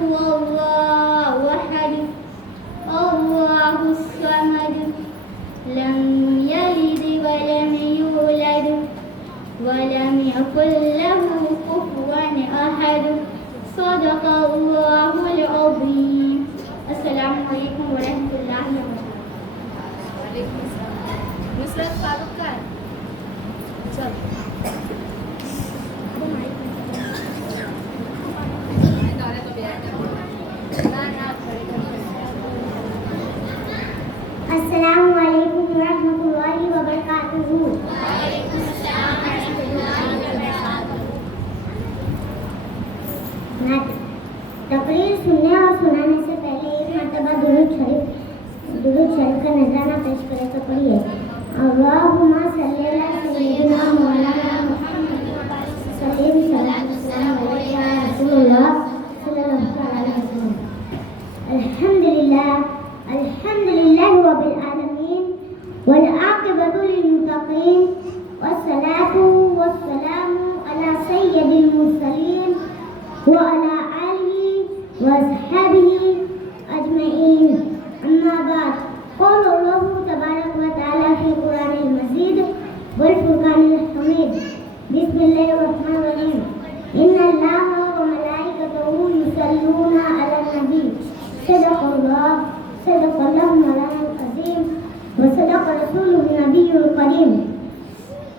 هو الله أحد الله الصمد لم يلد ولم يولد ولم يكن له كفوا أحد صدق الله العظيم. السلام علیکم ورحمۃ اللہ وبرکاتہ. وعلیکم السلام. نصرت فاروق کا ہے. چل السلام علیکم ورحمۃ اللہ وبرکاتہ. تقریر سننے اور سنانے سے پہلے ایک مرتبہ درود شریف کا نذرانہ پیش کرے تو پڑھیے اللہم صلی علی سیدنا مولانا محمد سلیم صلاۃ والسلام علیک یا رسول اللہ صلی اللہ علیہ وسلم. الحمد للہ رب العالمین والعاقبۃ للمتقین والصلاۃ والسلام علی سید المرسلین وعلی آلہ واصحابہ اجمعین. اما بعد قال اللہ تبارک و تعالی فی القرآن المجید والفرقان الحمید. بسم اللہ الرحمن الرحیم. ان اللہ وملائکتہ یصلون علی النبی صدق اللہ مولانا العظیم وصدق رسولہ النبی الکریم.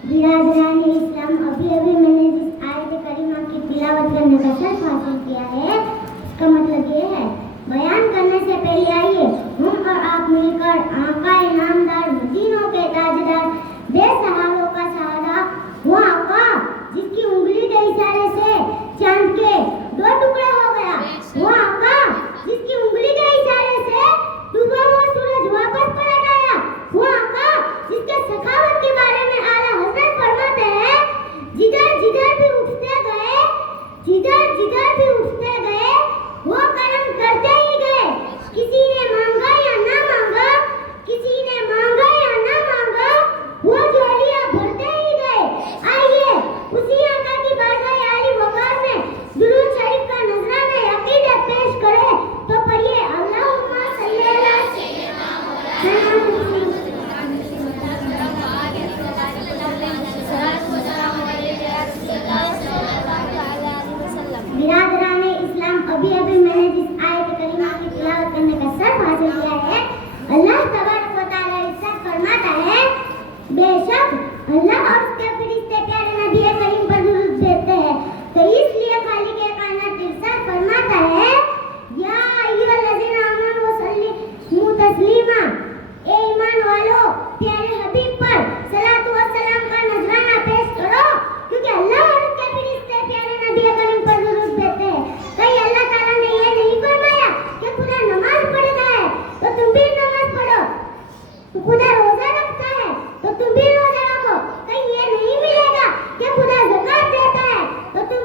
برادران اسلام، ابھی میں نے جس آیت کریمہ کی تلاوت کرنے کا شرف حاصل کیا ہے اس کا مطلب یہ ہے بیان کرنے سے پہلے آئیے ہم اور آپ مل کر آقا نامدار مدینوں کے تاجدار بے سہاروں کا سہارا وہ آقا جس کی انگلی کے اشارے سے چاند کے 2 ٹکڑے ہو گیا، وہ آقا جس کی انگلی کے اشارے سے ڈوبا ہوا سورج واپس پلٹ آیا، وہ آقا جس کے سخاوت کے بارے میں اعلیٰ حضرت فرماتے ہیں جدھر بھی اٹھتے گئے وہ کرم کرتے ہی گئے. کسی نے مانگا یا نہ مانگا وہ جھولیاں بھرتے ہی گئے. آئیے اسی آقا کی بارگاہ عالی وقار میں درود شریف کا نذرانہ عقیدت پیش کرے تو پڑھیے اللہم صلی علی سیدنا برادران اسلام، ابھی میں نے جس آیت کریمہ کی تلاوت کرنے کا شرف حاصل کیا ہے اللہ تبارک و تعالی ارشاد فرماتا ہے بے شک اللہ اور اس کے فرشتے پیارے نبی کریم پر درود بھیجتے ہیں. تو اس لیے خالق کائنات ارشاد فرماتا ہے یا ایھا الذین آمنوا صلیوا تسلیما، اے ایمان والو پیارے حبیب پر صلاۃ و سلام کا نذرانہ پیش کرو کیونکہ اللہ اور اس کے فرشتے پیارے نبی کریم پر درود بھیجتے ہیں. کہیں اللہ تعالیٰ نے یہ نہیں فرمایا کہ خدا نماز پڑھتا ہے تو تم بھی نماز پڑھو، خدا روزہ رکھتا ہے تو تم بھی روزہ رکھو. کہیں یہ نہیں ملے گا کہ خدا زکات دیتا ہے تو تم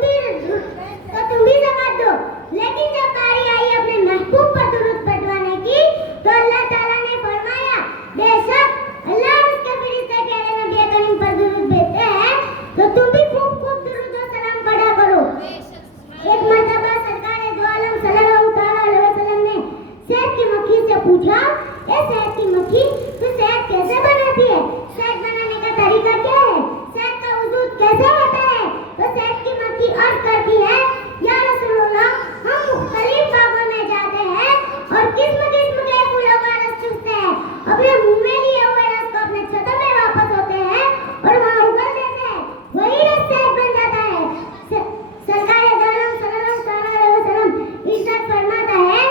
بھی زکات دو. لیکن جب باری آئی اپنے محبوب پر درود پڑھوانے کی تو اللہ تعالیٰ نے فرمایا بے شک اللہ اور اس کے فرشتے پیارے نبی کریم پر درود بھیجتے ہیں تو تم بھی خوب درود و سلام پڑھا کرو. ایک مرتبہ سرکار دو عالم صلی اللہ علیہ وسلم نے شہد کی مکھی سے پوچھا اے شہد کی مکھی تو شہد کیسے بناتی ہے؟ شہد بنانے کا طریقہ کیا ہے؟ شہد کا وجود کیسے ہوتا ہے؟ تو شہد کی مکھی عرض کرتی ہے یا رسول اللہ ہم مختلف باغوں میں جاتے ہیں اور قسم کے پھولوں کا رس چوستے ہیں، اپنے منہ میں لیے ہوئے رس کو اپنے چھتوں میں واپس ہوتے ہیں اور وہاں اگل دیتے ہیں، وہی رس شہد بن جاتا ہے. سرکار دو عالم صلی اللہ علیہ وسلم ارشاد فرماتا ہے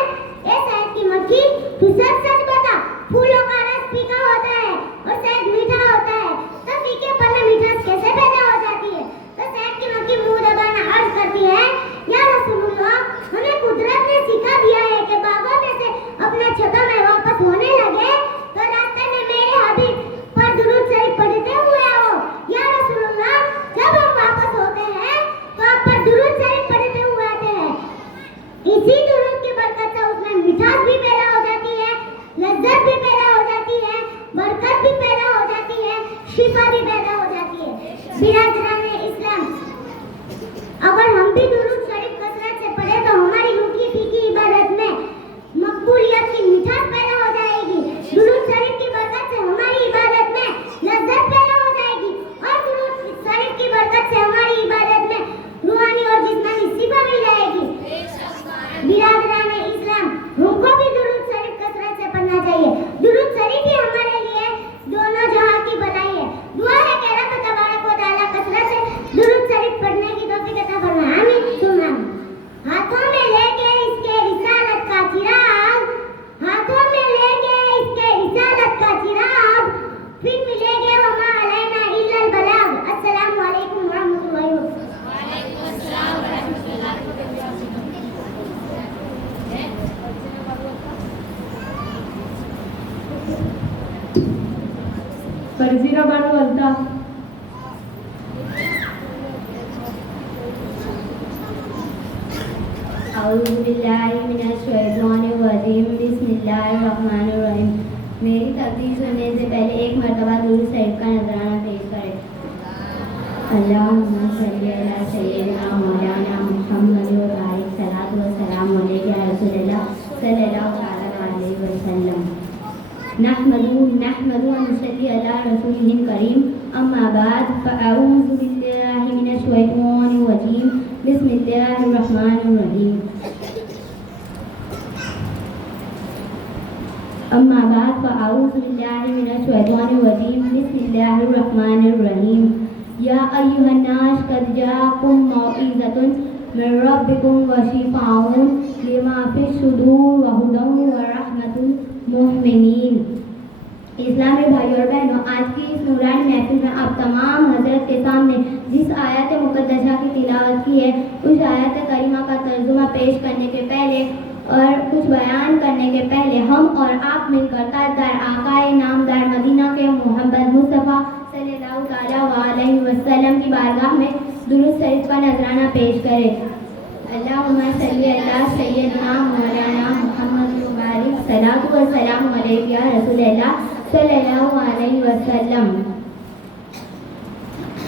اے شہد کی مکھی تو سچ بتا پھولوں کا رس پھیکا ہوتا ہے اور شہد میٹھا ہوتا ہے تو پھیکے پن میں میٹھاس کیسے پیدا ہو جاتی ہے؟ تو شہد کی مکھی منہ دبانا عرض کرتی ہے یا رسول اللہ ہمیں قدرت نے سکھا دیا ہے کہ باغوں میں سے اپنے چھتوں میں واپس ہونے لگے تو راستے میں میرے حبیب پر درود شریف پڑھتے ہوئے آؤ. یا رسول اللہ جب ہم واپس ہوتے ہیں تو آپ پر درود شریف پڑھتے ہوئے آتے ہیں. اسی درود کی برکت سے اس میں مٹھاس بھی پیدا ہو جاتی ہے، فرزیرہ بانو الطاف. اعوذ باللہ من الشیطان الرجیم بسم اللہ الرحمن الرحیم. میری تقریر سننے سے پہلے ایک مرتبہ درود شریف کا نذرانہ پیش کریں. اللہم صلی علی سیدنا مولانا محمد و بارک صلاۃ و سلام علیک یا رسول اللہ صلی اللہ علیہ وسلم. نحمد و نصلی علی رسولہ الکریم. اما بعد فاعوذ باللہ من الشیطان الرجیم بسم اللہ الرحمن الرحیم. اما بعد فاعوذ باللہ من الشیطان الرجیم بسم اللہ الرحمن الرحیم. یا ایھا الناس قد جاءکم موعظۃ من ربکم وشفاء لما فی الصدور وہدی ورحمۃ للمؤمنین. اسلامی بھائیوں اور بہنوں، آج کی اس نورانی محفل میں آپ تمام حضرت کے سامنے جس آیت مقدسہ کی تلاوت کی ہے، اس آیت کریمہ کا ترجمہ پیش کرنے کے پہلے اور کچھ بیان کرنے کے پہلے ہم اور آپ مل کر تاجدار آقائے نامدار مدینہ کے محمد مصطفیٰ صلی اللہ تعالیٰ علیہ وسلم کی بارگاہ میں درود شریف کا نذرانہ پیش کریں. اللہم صلی علی سیدنا مولانا محمد و بارک صلاۃ و سلام علیک یا رسول اللہ صلی اللہ علیہ وسلم.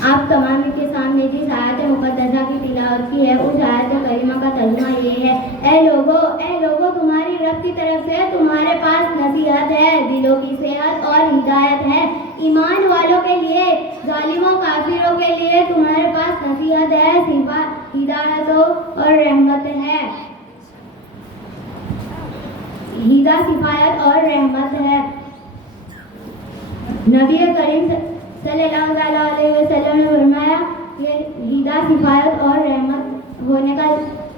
آپ تمام کے سامنے جس آیت مقدسہ کی تلاوت کی ہے، اس آیت کریمہ کا ترجمہ یہ ہے: اے لوگو تمہاری رب کی طرف سے تمہارے پاس نصیحت ہے، دلوں کی صحت اور ہدایت ہے. ایمان والوں کے لیے، ظالموں کافروں کے لیے تمہارے پاس نصیحت ہے، ہدایت اور رحمت ہے. صفایت اور رحمت ہے. نبی کریم صلی اللہ علیہ وسلم نے فرمایا کہ صفایت اور رحمت ہونے کا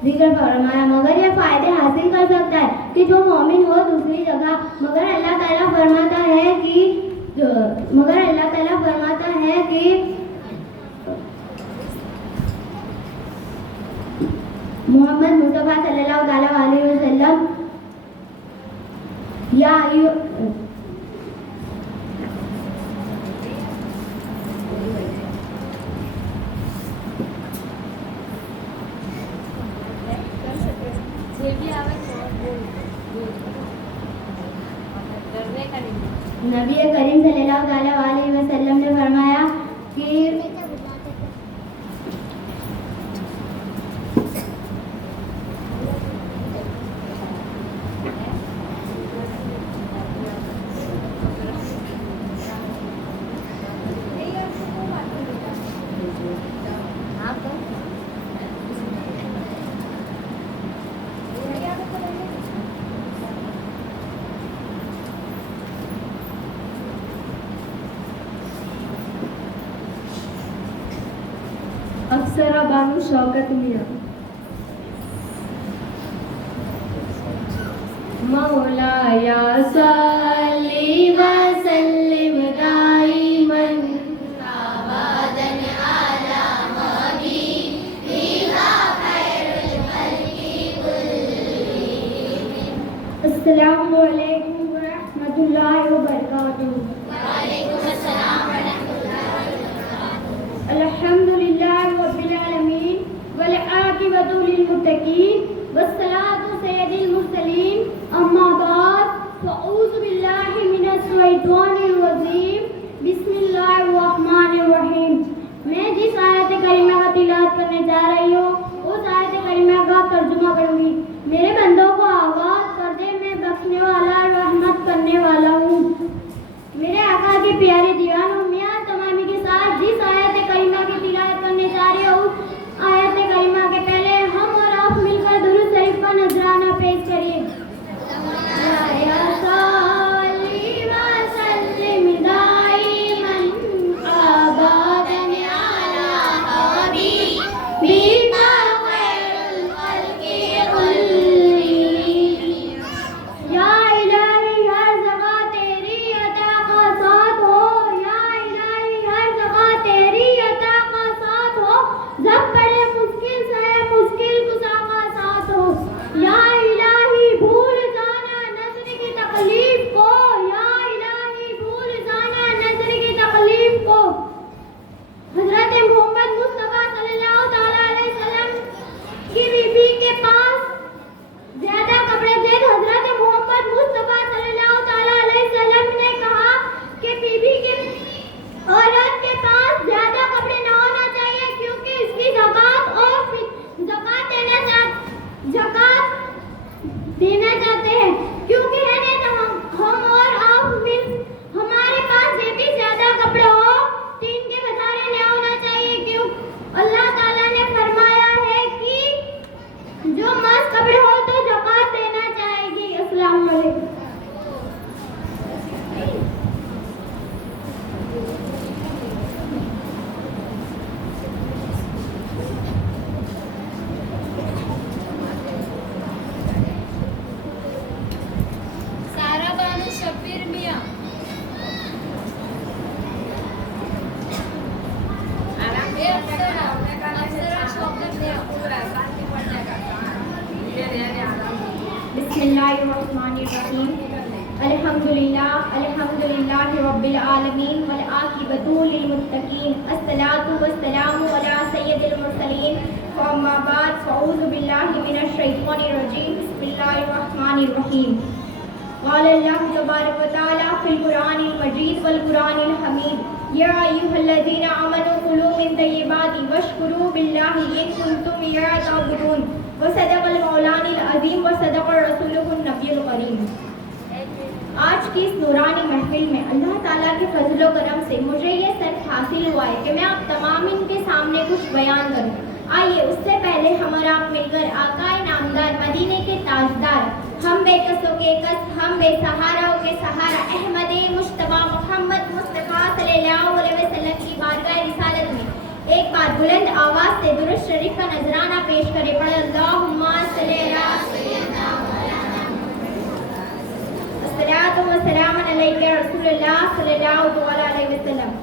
ذکر فرمایا، مگر یہ فائدے حاصل کر سکتا ہے کہ جو مومن ہو دوسری جگہ. مگر اللہ تعالیٰ فرماتا ہے کہ محمد مصطفیٰ صلی اللہ علیہ وسلم نبی کریم صلی اللہ علیہ وسلم نے فرمایا کہ اکثرا بانو شوکت میاں. مولایا صلی وسلم دائما ابدا علی حبیبک خیر الخلق کلہم. السلام علیکم ورحمۃ اللہ وبرکاتہ. وعلیکم السلام ورحمۃ اللہ وبرکاتہ. الحمد للہ رب العالمین والعاقبۃ للمتقین والصلاۃ سید المرسلین. اما بعد فاعوذ باللہ من الشیطان الرجیم بسم اللہ الرحمن الرحیم. میں جس آیت کریمہ کا تلاوت کرنے جا رہی ہوں، اس آیت کریمہ کا ترجمہ کروں گی. میرے بندوں کو آغاز کر دے، میں بخشنے والا رحمت کرنے والا ہوں. میرے آقا کے پیارے دیوانوں، میں آج تمامی کے ساتھ جس آیت کریمہ کی تلاوت کرنے جا رہی ہوں، آیت کریمہ کے پہلے ہم اور آپ مل کر درود شریف کا لینا چاہتے ہیں، کیونکہ ہے نا ہم اور آپ مل ہمارے پاس یہ بھی زیادہ کپڑے ہو 3 کے بازارے لے ہونا چاہیے، کیوں اللہ تعالیٰ نے فرمایا ہے کہ جو مست کپڑے ہو تو زکات دینا چاہے گی۔ السلام علیکم۔ سارا بانو شبیر میاں، افسرا شوکت میاں۔ بسم اللہ الرحمن الرحیم، الحمدللہ رب العالمین والعاقبۃ للمتقین، الصلاۃ والسلام علی سید المرسلین، واما بعد فاعوذ باللہ من الشیطان الرجیم، بسم اللہ الرحمن الرحیم۔ قال اللہ تبارک و تعالی فی القرآن المجید والقرآن الحمید، یا ایھا الذین آمنوا کلوا من طیبات واشکروا باللہ ان کنتم ایاہ تعبدون، وصدق المولان العظیم وصدق رسولہ النبی الکریم۔ آج کی اس نورانی محفل میں اللہ تعالیٰ کے فضل و کرم سے مجھے یہ شرف حاصل ہوا ہے کہ میں آپ تمام ان کے سامنے کچھ بیان کروں۔ آئیے اس سے پہلے ہم اور آپ مل کر آقا نامدار مدینے کے تاجدار، ہم بے کسوں کے کس، ہم بے سہاراؤں کے سہارا، احمد مجتبیٰ محمد مصطفیٰ صلی اللہ علیہ وسلم کی بارگاہ رسالت میں ایک بار بلند آواز سے درود شریف کا نذرانہ پیش کرے۔ پڑھے اللہم صلی علی سیدنا الصلاۃ والسلام علیک رسول اللہ صلی اللہ علیہ وسلم۔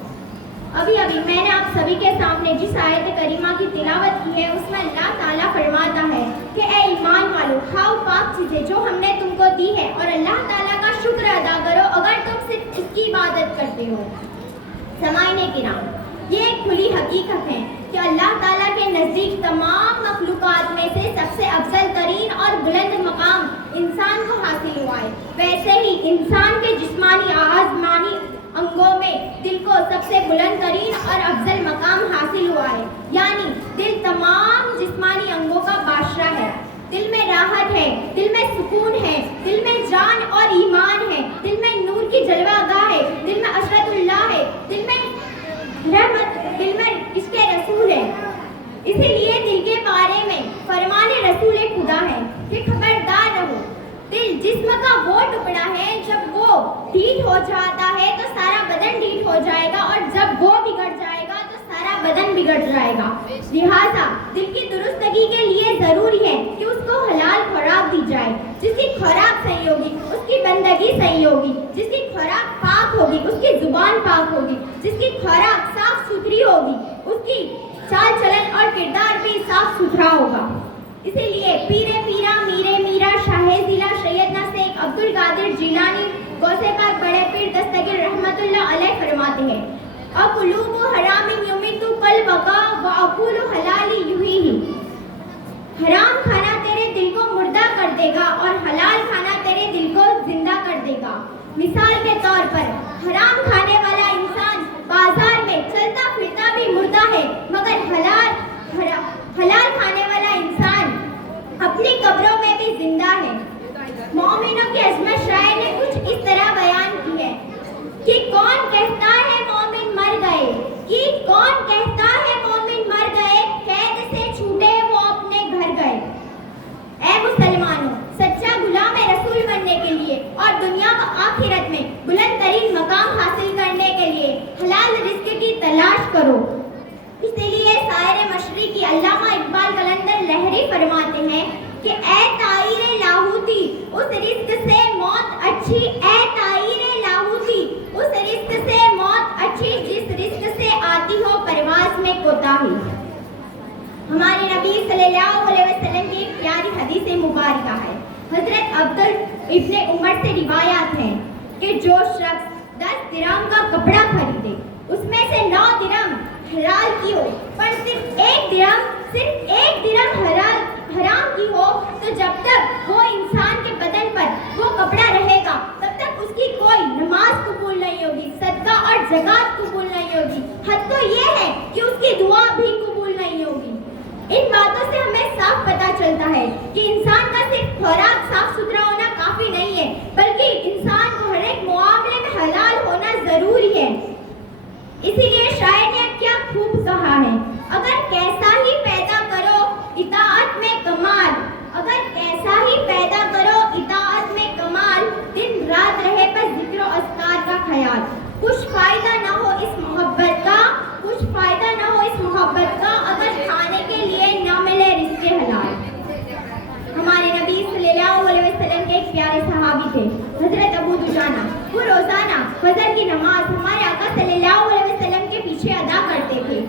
ابھی میں نے آپ سبھی کے سامنے جس آیت کریمہ کی تلاوت کی ہے اس میں اللہ تعالیٰ فرماتا ہے کہ اے ایمان والو، کھاؤ پاک چیزیں جو ہم نے تم کو دی ہے اور اللہ تعالیٰ کا شکر ادا کرو اگر تم صرف اس کی عبادت کرتے ہو۔ سامعین کرام، یہ ایک کھلی حقیقت ہے کہ اللہ تعالیٰ کے نزدیک تمام مخلوقات میں سے سب سے افضل ترین اور بلند مقام انسان کو حاصل ہوا ہے۔ ویسے ہی انسان کے جسمانی آسمانی انگوں میں دل کو سب سے بلند ترین اور افضل مقام حاصل ہوا ہے، یعنی دل تمام جسمانی انگوں کا بادشاہ ہے۔ دل میں راحت ہے، دل میں سکون ہے، دل میں جان اور ایمان ہے، دل میں نور کی جلوہ گاہ ہے، دل میں عشرت اللہ ہے، دل میں رحمت، دل میں عشق رسول ہے۔ اسی لیے دل کے بارے میں فرمان رسول خدا ہے کہ خبردار رہو، دل جسم کا وہ ٹکڑا ہے جب وہ ڈھیٹ ہو جاتا ہے تو سارا بدن ڈھیٹ ہو جائے گا، اور جب وہ بگڑ جائے گا تو سارا بدن بگڑ جائے گا۔ لہٰذا دل کی درستگی کے لیے ضروری ہے کہ اس کو حلال خوراک دی جائے۔ جس کی خوراک صحیح ہوگی اس کی بندگی صحیح ہوگی، جس کی خوراک پاک ہوگی اس کی زبان پاک ہوگی، جس کی خوراک صاف ستھری ہوگی اس کی چال چلن اور کردار بھی صاف ستھرا ہوگا۔ اسی لیے پیرے پیرا میرے میرا شاہ ضلع سیدنا شیخ عبد القادر جیلانی غوث پاک بڑے پیر دستگیر رحمت اللہ علیہ فرماتے ہیں، اقلوب حرام یمیت قلبک واقول حلال یحیی، حرام کھانا تیرے دل کو مردہ کر دے گا اور حلال کھانا تیرے دل کو زندہ کر دے گا۔ مثال کے طور پر حرام کھانے والا انسان بازار میں چلتا پھرتا بھی مردہ ہے، مگر حلال کھانے والا انسان اپنی قبروں میں بھی زندہ ہے۔ مومنوں کی عظمت شاعر نے کچھ اس طرح بیان کی ہے کہ کون کہتا ہے مومن مر گئے، کہ کون کہتا ہے مومن مر گئے، قید سے چھوٹے وہ اپنے گھر گئے۔ اے مسلمانوں، سچا غلام رسول بننے کے لیے اور دنیا و آخرت میں بلند ترین مقام حاصل کرنے کے لیے حلال رزق کی تلاش کرو۔ اسی لیے شاعر مشرقی علامہ اقبال قلندر لہری فرماتے ہیں کہ اے طائر لاہوتی اس رزق سے موت اچھی، اے طائر لاہوتی اس رزق سے موت اچھی جس رزق سے آتی ہو پرواز میں کوتاہی۔ ہمارے نبی صلی اللہ علیہ وسلم کی ایک پیاری حدیث مبارکہ ہے، حضرت عبد ابن عمر سے روایات ہیں کہ جو شخص 10 درہم کا کپڑا خریدے اس میں سے 9 درہم حلال کی ہو پر صرف ایک درہم حرام کی ہو، تو جب تک وہ انسان کے بدن پر وہ کپڑا رہے گا تب تک اس کی کوئی نماز قبول نہیں ہوگی، صدقہ اور زکوٰۃ قبول نہیں ہوگی، حد تو یہ ہے کہ اس کی دعا بھی قبول نہیں ہوگی۔ ان باتوں سے ہمیں صاف پتہ چلتا ہے کہ انسان کا صرف خوراک صاف ستھرا اسی لیے شاعر نے کیا خوب کہا ہے، اگر کیسا ہی پیدا کرو اطاعت میں کمال، اگر کیسا ہی پیدا کرو اطاعت میں کمال، دن رات رہے پر ذکر و اذکار کا خیال، کچھ فائدہ نہ ہو اس محبت کا، کچھ فائدہ نہ ہو اس محبت کا، اگر کھانے کے لیے نہ ملے رزق حلال۔ ہمارے نبی صلی اللہ علیہ وسلم کے ایک پیارے صحابی تھے حضرت ابو دجانہ۔ وہ روزانہ فجر کی نماز ہمارے آقا صلی اللہ علیہ وسلم کے پیچھے ادا کرتے تھے۔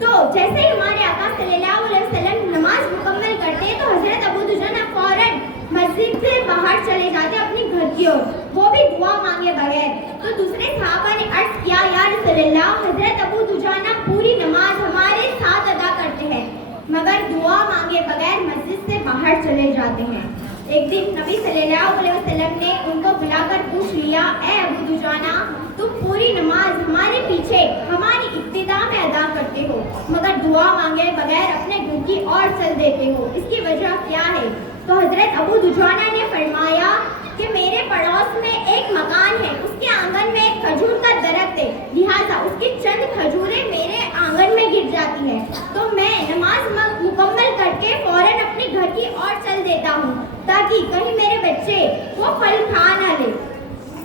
تو جیسے ہی ہمارے آقا صلی اللہ علیہ وسلم نماز مکمل کرتے تو حضرت ابو دجانہ فوراً مسجد سے باہر چلے جاتے اپنی گھر کی اور، وہ بھی دعا مانگے بغیر۔ تو دوسرے صحابہ نے عرض کیا، یا رسول اللہ، حضرت ابو دجانہ پوری نماز ہمارے ساتھ ادا کرتے ہیں مگر دعا مانگے بغیر مسجد سے باہر چلے جاتے ہیں۔ ایک دن نبی صلی اللہ علیہ وسلم نے ان کو بلا کر پوچھ لیا، اے ابو دجانہ، تم پوری نماز ہمارے پیچھے ہماری ابتدا میں ادا کرتے ہو مگر دعا مانگے بغیر اپنے گھر کی اور چل دیتے ہو، اس کی وجہ کیا ہے؟ تو حضرت ابو دجانہ نے فرمایا کہ میرے پڑوس میں ایک مکان ہے، اس کے آنگن میں ایک کھجور کا درخت ہے، لہٰذا اس کی چند کھجوریں میرے آنگن میں گر جاتی ہیں تو میں نماز مکمل کر کے فوراً اپنے گھر کی اور چل دیتا ہوں تاکہ کہیں میرے بچے وہ پھل کھا نہ لے،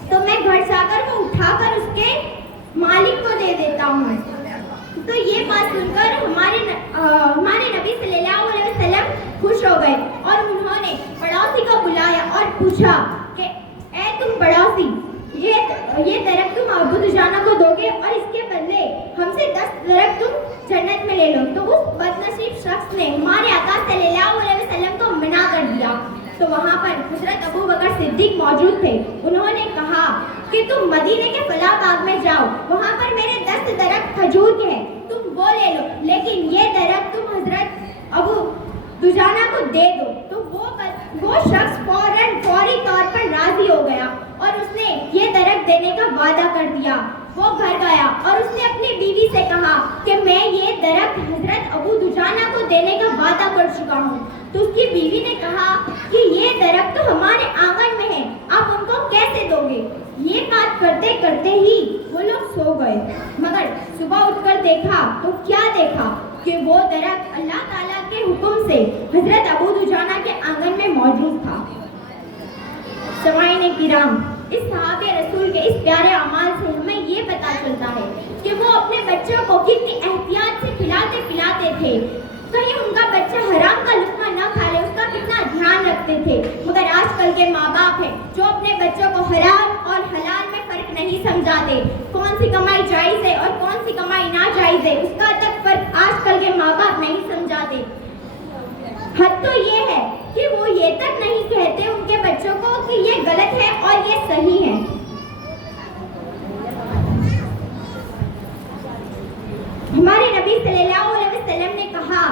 تو میں گھر جا کر وہ اٹھا کر اس کے مالک کو دے دیتا ہوں۔ تو یہ بات سن کر ہمارے نبی صلی اللہ علیہ وسلم خوش ہو گئے اور انہوں نے پڑوسی کو بلایا اور پوچھا کہ اے تم پڑوسی، یہ درخت تم ابو دجانہ کو دو گے اور اس کے بدلے ہم سے 10 درخت تم جنت میں لے لو۔ تو اس بدنصیب شخص نے ہمارے آقا صلی اللہ علیہ وسلم کو منع کر دیا۔ تو وہاں پر حضرت ابو بکر صدیق موجود تھے، انہوں نے کہا کہ تم مدینے کے فلاں باغ میں جاؤ، وہاں پر میرے 10 درخت کھجور کے ہیں، تم وہ لے لو، لیکن یہ درخت تم حضرت ابو دجانہ کو دے دو۔ تو وہ شخص فوری طور پر راضی ہو گیا اور اس نے یہ درخت دینے کا وعدہ کر دیا۔ وہ گھر گیا اور اس نے اپنی بیوی سے کہا کہ میں یہ درخت حضرت ابو دجانہ کو دینے کا وعدہ کر چکا ہوں۔ تو اس کی بیوی نے کہا کہ یہ درخت تو ہمارے آنگن میں ہے، آپ ان کو کیسے دو گے؟ یہ بات کرتے کرتے ہی وہ لوگ سو گئے، مگر صبح اٹھ کر دیکھا تو کیا دیکھا کہ وہ درخت اللہ تعالیٰ کے حکم سے حضرت ابو دجانہ کے آنگن میں موجود تھا۔ سامعین کرام، اس صحابہ رسول کے اس پیارے اعمال سے ہمیں یہ پتہ چلتا ہے کہ وہ اپنے بچوں کو کتنی احتیاط سے پلاتے تھے، کہیں ان کا بچہ حرام کا لقمہ نہ کھا لے، اس کا کتنا دھیان رکھتے تھے۔ مگر آج کل کے ماں باپ ہیں جو اپنے بچوں کو حرام اور حلال میں فرق نہیں سمجھاتے، کون سی کمائی جائز ہے اور کون سی کمائی ناجائز ہے، اس کا تک فرق آج کل کے ماں باپ نہیں سمجھاتے۔ حد تو یہ ہے کہ وہ یہ تک نہیں کہتے ان کے بچوں کو کہ یہ غلط ہے اور یہ صحیح ہے۔ ہمارے نبی صلی اللہ علیہ وسلم نے کہا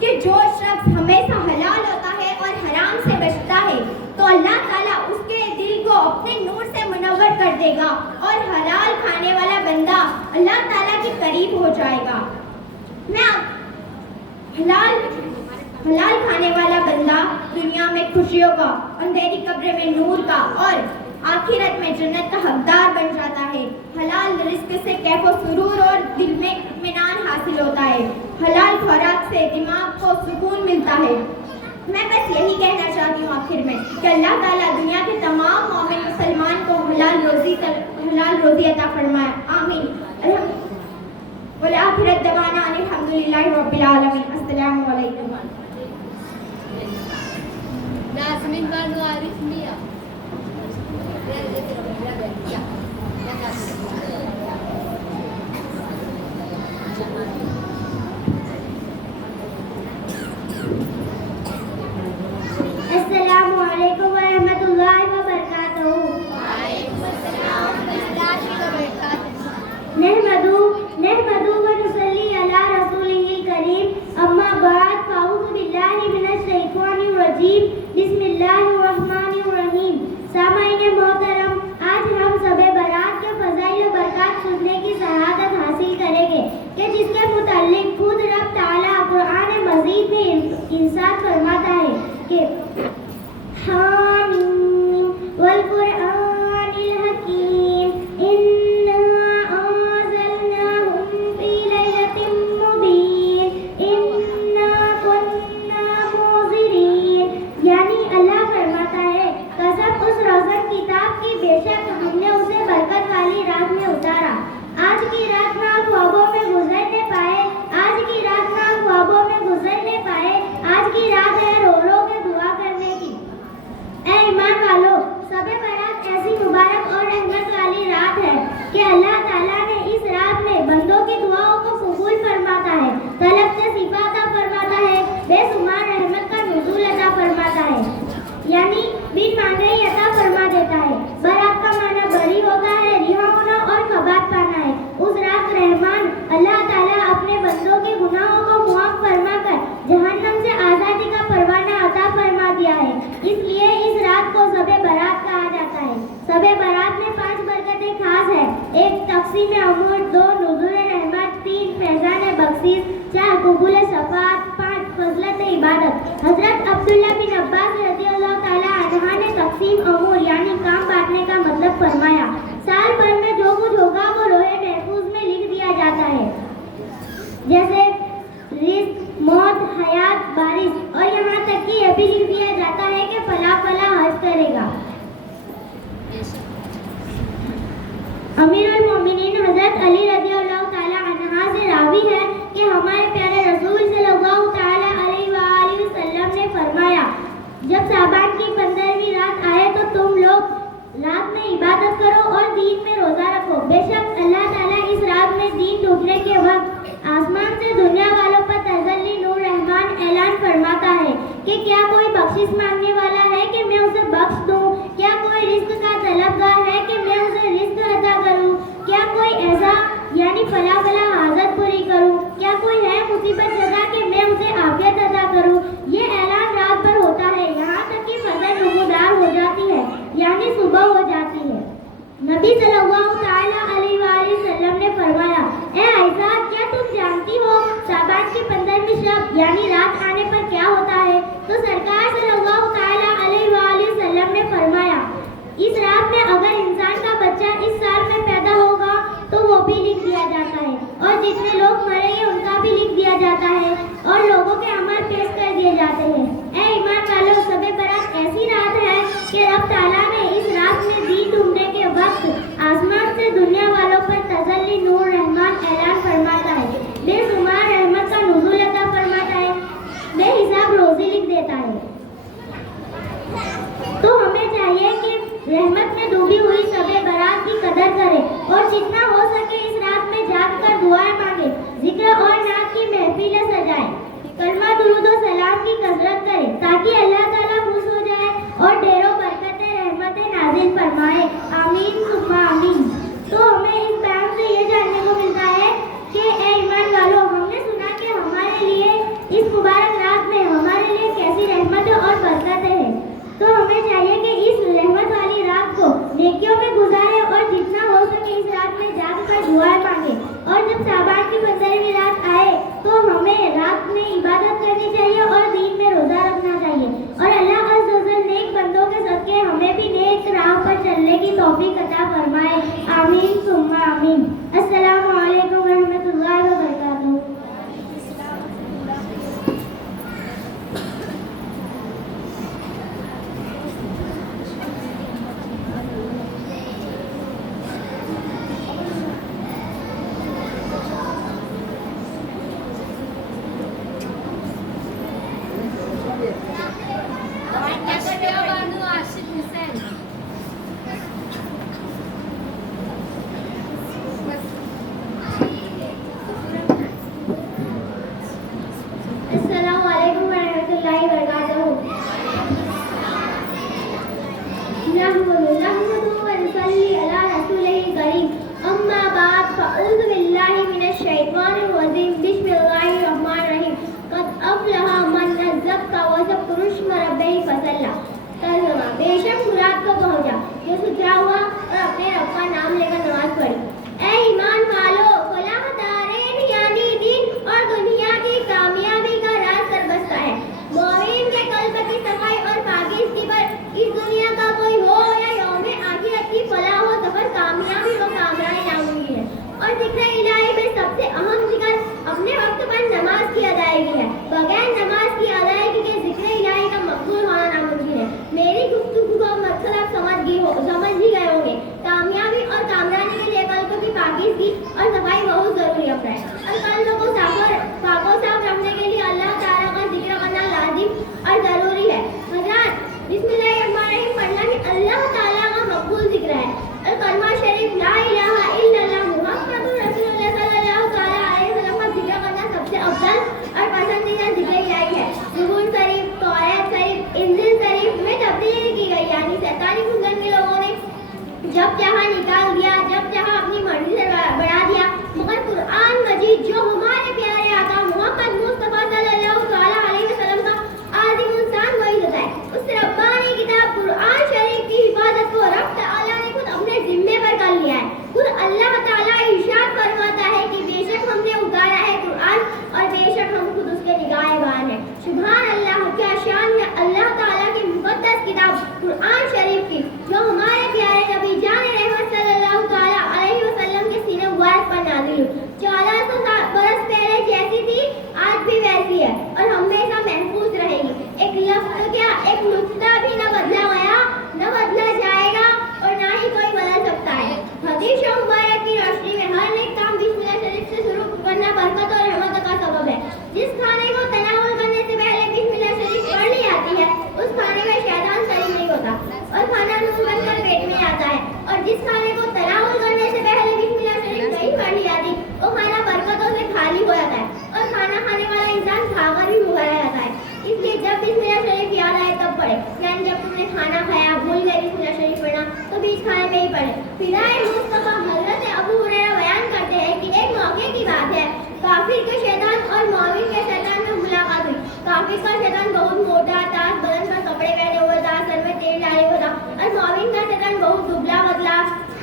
کہ جو شخص ہمیشہ حلال ہوتا ہے اور حرام سے بچتا ہے تو اللہ تعالیٰ اس کے دل کو اپنے نور سے منور کر دے گا اور حلال کھانے والا بندہ اللہ تعالیٰ کے قریب ہو جائے گا۔ حلال کھانے والا بندہ دنیا میں خوشیوں کا، اندھیری قبر میں نور کا اور آخرت میں جنت کا حقدار بن جاتا ہے۔ حلال رزق سے کیف و سرور اور دل میں اطمینان حاصل ہوتا ہے۔ حلال خوراک سے دماغ کو سکون ملتا ہے۔ میں بس یہی کہنا چاہتی ہوں آخر میں کہ اللہ تعالیٰ دنیا کے تمام مومن مسلمان کو حلال روزی عطا فرمائے، آمین۔ والآخرت دعوانا ان الحمدللہ رب العالمین۔ السلام علیکم۔ ناظمین بانو عارف میاں السلام علیکم ورحمۃ اللہ وبرکاتہ۔ نحمدہ ونصلی علی رسولہ الکریم، اما بعد فاعوذ باللہ من الشیطان الرجیم، بسم اللہ الرحمن الرحیم۔ कि बेशक हमने उसे बरकत वाली रात में उतारा। आज की रात ना ख्वाबों में गुजरने पाए, आज की रात ना ख्वाबों में गुजरने पाए, आज की रात है रो रो के दुआ करने की। ऐ ईमान वालों, शब-ए बारात ऐसी मुबारक और रहमत वाली रात है कि अल्लाह ताला ने इस रात में बंदों की दुआओं को कबूल फरमाता है, तलब से शिफा अता फरमाता है, बेशुमार रहमत का नुज़ूल अता फरमाता है, यानी बिन मांगे ही अता फरमा देता है। बारात का माना बरी होता है, रिहा होना और कबात पाना है। उस रात रहमान अल्लाह ताला अपने बंदों के गुनाहों को मुआफ फरमाकर जहन्नम से आज़ादी का परवाना अता फरमा दिया है। इसलिए इस रात को शब-ए बारात कहा जाता है। शब-ए बारात में 5 बरकतें खास है। 1 तक़सीम अमूर, 2 नुज़ूल रहमत, 3 फैज़ान बख्शिश, 4 कबूल शफ़ाअत, 5 फज़लत इबादत। हज़रत अब्दुल्लाह बिन अब्बास रज़ियल्लाहु ताला अन्हा ने तक़सीम अमूर यानी काम बांटने का मतलब फरमाया। साल भर में जो कुछ होगा वो लोहे महफूज में लिख दिया जाता है, जैसे रिज़्क़, मौत, हयात, बारिश, और यहाँ तक कि यह भी लिख दिया जाता है कि फला फला हज करेगा। अमीरुल मोमिनीन हज़रत अली रज़ियल्लाहु ताला अन्हा से रावी है कि हमारे प्यारे रसूल सल्लल्लाहु ताला अलैहि वसल्लम ने फरमाया, जब शाबान की 15वीं रात आए तो तुम लोग रात में इबादत करो और दिन में रोजा रखो। बेशक अल्लाह ताला इस रात में दिन डूबने के वक्त आसमान से दुनिया वालों पर तजल्ली नूर रहमान ऐलान फरमाता है कि क्या कोई बख्शिश मांगने वाला है कि मैं उसे बख्श दूं, क्या कोई रिज़्क़ का तलबगार है कि मैं उसे रिज़्क़ अता करूं, क्या कोई ऐसा यानी फला फला हाजत पूरी करूं, क्या कोई है मुसीबत ज़दा कि मैं उसे आफियत अता करूं। ये ऐलान रात भर होता है, यहाँ तक कि फजर नमूदार हो जाती है यानी सुबह हो जाती है। नबी सल्लल्लाहु ताला अलैहि वसल्लम ने फरमाया, ए आयशा, क्या तुम जानती हो शाबान की 15वीं शब यानी रात आने पर क्या होता है? तो सरकार सल्लल्लाहु ताला अलैहि वसल्लम ने फरमाया, इस रात में अगर इंसान का बच्चा इस साल में पैदा होगा तो वो भी लिख दिया जाता है, और जितने लोग मरेंगे उनका भी लिख दिया जाता है, और लोगों के अमल पेश कर दिए जाते हैं। ऐ ईमान वालों, शब-ए बारात ऐसी रात है कि रब ताला ने इस रात में दिन डूबने के वक्त आसमान से दुनिया वालों पर तजल्ली नूर रहमान ऐलान फरमाता है, बेशुमार रहमत का नुज़ूल अता फरमाता है, बेहिसाब रोजी लिख देता है। तो हमें चाहिए कि रहमत में डूबी हुई शब-ए बारात की कदर करें और जितना हो सके इस रात में जाग कर दुआएं मांगे, जिक्र और नात की महफिलें सजाएं, कलमा दुरूद और सलाम की कसरत करें ताकि अल्लाह ताला खुश हो जाए और ढेरों बरकतें रहमतें नाज़िल फरमाए। आमीन सुम्मा आमीन। तो हमें इस बयान से ये जानने को मिलता है कि ए ईमान वालों, हमने सुना कि हमारे लिए इस मुबारक रात में हमारे लिए कैसी रहमतें और बरकतें हैं। तो हमें चाहिए कि इस रहमत वाली रात को नेकियों में गुजारे और जितना हो सके इस रात में जाग कर दुआएं मांगे, और जब शाबान की 15वीं रात आए तो हमें रात में इबादत करनी चाहिए और दिन में रोजा रखना चाहिए, और अल्लाह अज़्ज़ व जल नेक बंदों के सदके हमें भी नेक राह पर चलने की तौफीक अता फरमाए। आमीन सुम्मा आमीन। अस्सलामु अलैकुम व रहमतुल्लाहि व बरकातुहू। बेशक मुराद को पहुंचा, जो सुधरा हुआ और अपने रब का नाम लेकर नमाज पढ़ी। ऐ ईमान वालों, फलाह दारैन यानी दिन और दुनिया की कामयाबी का राज सरबस्ता है। मोमिन के कल्ब की सफाई और पाकीज़गी पर इस दुनिया का कोई हो या यौमे आखिरत की फलाह हो, सफर कामयाबी व कामरानी नामुमकिन है। और जिक्र इलाही में सबसे अहम जिक्र अपने वक्त पर नमाज की अदायगी है। बगैर नमाज की अदायगी के जिक्र इलाही का मकबूल होना नामुमकिन है। मेरी गुफ्तगू को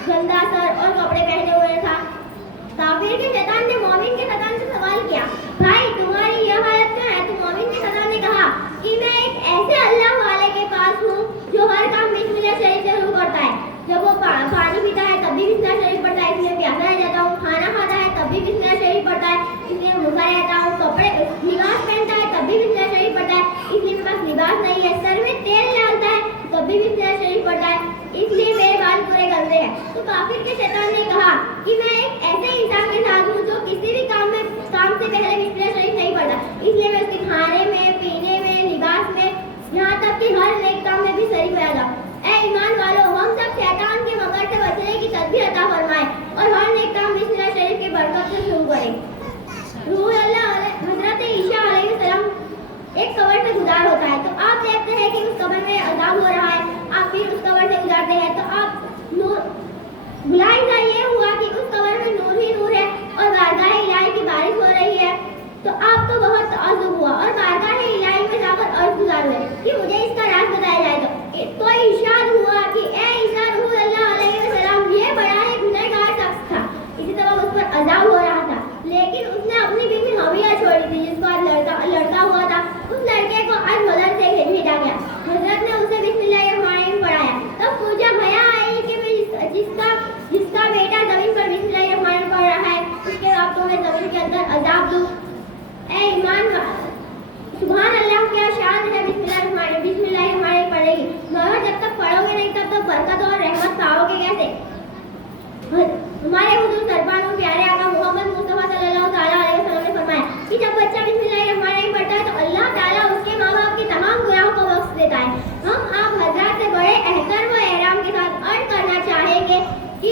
गंदा सर और कपड़े पहने हुए था। काफिर के शैतान ने मोमिन के शैतान से सवाल किया, भाई तुम्हारी यह हालत क्यों है? तो मोमिन के शैतान ने कहा कि मैं एक ऐसे अल्लाह वाले के पास हूँ जो हर काम बिस्मिल्लाह शरीफ से शुरू करता है। जब वो पानी पीता है तब भी बिस्मिल्लाह शरीफ पढ़ता है, इसलिए प्यासा रह जाता हूँ। खाना खाता है तब भी बिस्मिल्लाह शरीफ पढ़ता है, इसलिए भूखा रहता हूँ। कपड़े लिबास पहनता है तब भी बिस्मिल्लाह शरीफ पढ़ता है, इसलिए मेरे पास लिबास नहीं है। सर में तेल डालता है तब भी बिस्मिल्लाह शरीफ पढ़ता है, इसलिए मेरे बाल पूरे गंदे हैं। तो काफिर के शैतान ने कहा कि मैं एक ऐसे इंसान के साथ हूँ जो किसी भी काम से पहले बिस्मिल्लाह शरीफ नहीं पढ़ता, इसलिए मैं उसके खाने में, पीने में, लिबास में, यहाँ तक कि हर नेक काम में भी शरीक रह जाऊँ। ऐ ईमान वालों, हम सब शैतान के मकर से बचने की तदबीर अता फरमाएं और हर नेक काम बिस्मिल्लाह शरीफ की बरकत से शुरू करें। रूह अल्लाह हज़रत ईसा अलैहिस्सलाम एक कब्र से गुजार होता है, तो आप देखते हैं कि उस कब्र में अज़ाब हो रहा है, आप फिर उस कब्र से गुजारते हैं, तो आप मुलाहिज़ा ये हुआ कि उस कब्र में नूर ही नूर है और बारगाह इलाही की बारिश हो रही है, तो आपको बहुत तअज्जुब हुआ और बारगाह इलाही में जाकर अर्ज़ गुजार हुए कि मुझे इसका राज बताया जाए। तो इरशाद हुआ कि ए ईसा रूह अल्लाह अलैहिस्सलाम ये बड़ा ही गुनहगार शख्स था, इसी तरह उस पर अज़ाब हो रहा था, लेकिन उसने अपनी बीवी हविया छोड़ी थी जिसको आज लड़का हुआ था। उस लड़के को आज मदर से भेजा गया। हज़रत ने उसे बिस्मिल्लाहिर्रहमानिर्रहीम पढ़ाया, तब मुझे भया आई कि जिसका बेटा जमीन पर बिस्मिल्लाहिर्रहमानिर्रहीम पढ़ रहा है उसके रातों में जमीन के अंदर अज़ाब दूं। ऐ ईमान सुभान अल्लाह, क्या शान है बिस्मिल्लाहिर्रहमानिर्रहीम पढ़ेगी, मगर जब तक पढ़ोगे नहीं तब तक बरकत और रहमत पाओगे कैसे? हमारे हुजूर सरपान प्यारे आका मोहम्मद मुस्तफा सल्लल्लाहु अलैहि वसल्लम ने फरमाया कि जब बच्चा बिस्मिल्लाहिर्रहमानिर्रहीम पढ़ता है तो अल्लाह ताला उसके माँ बाप के तमाम गुनाहों को बख्श देता है। हम आप हज़रात से बड़े एहतराम व एहराम के साथ अर्ज करना चाहेंगे कि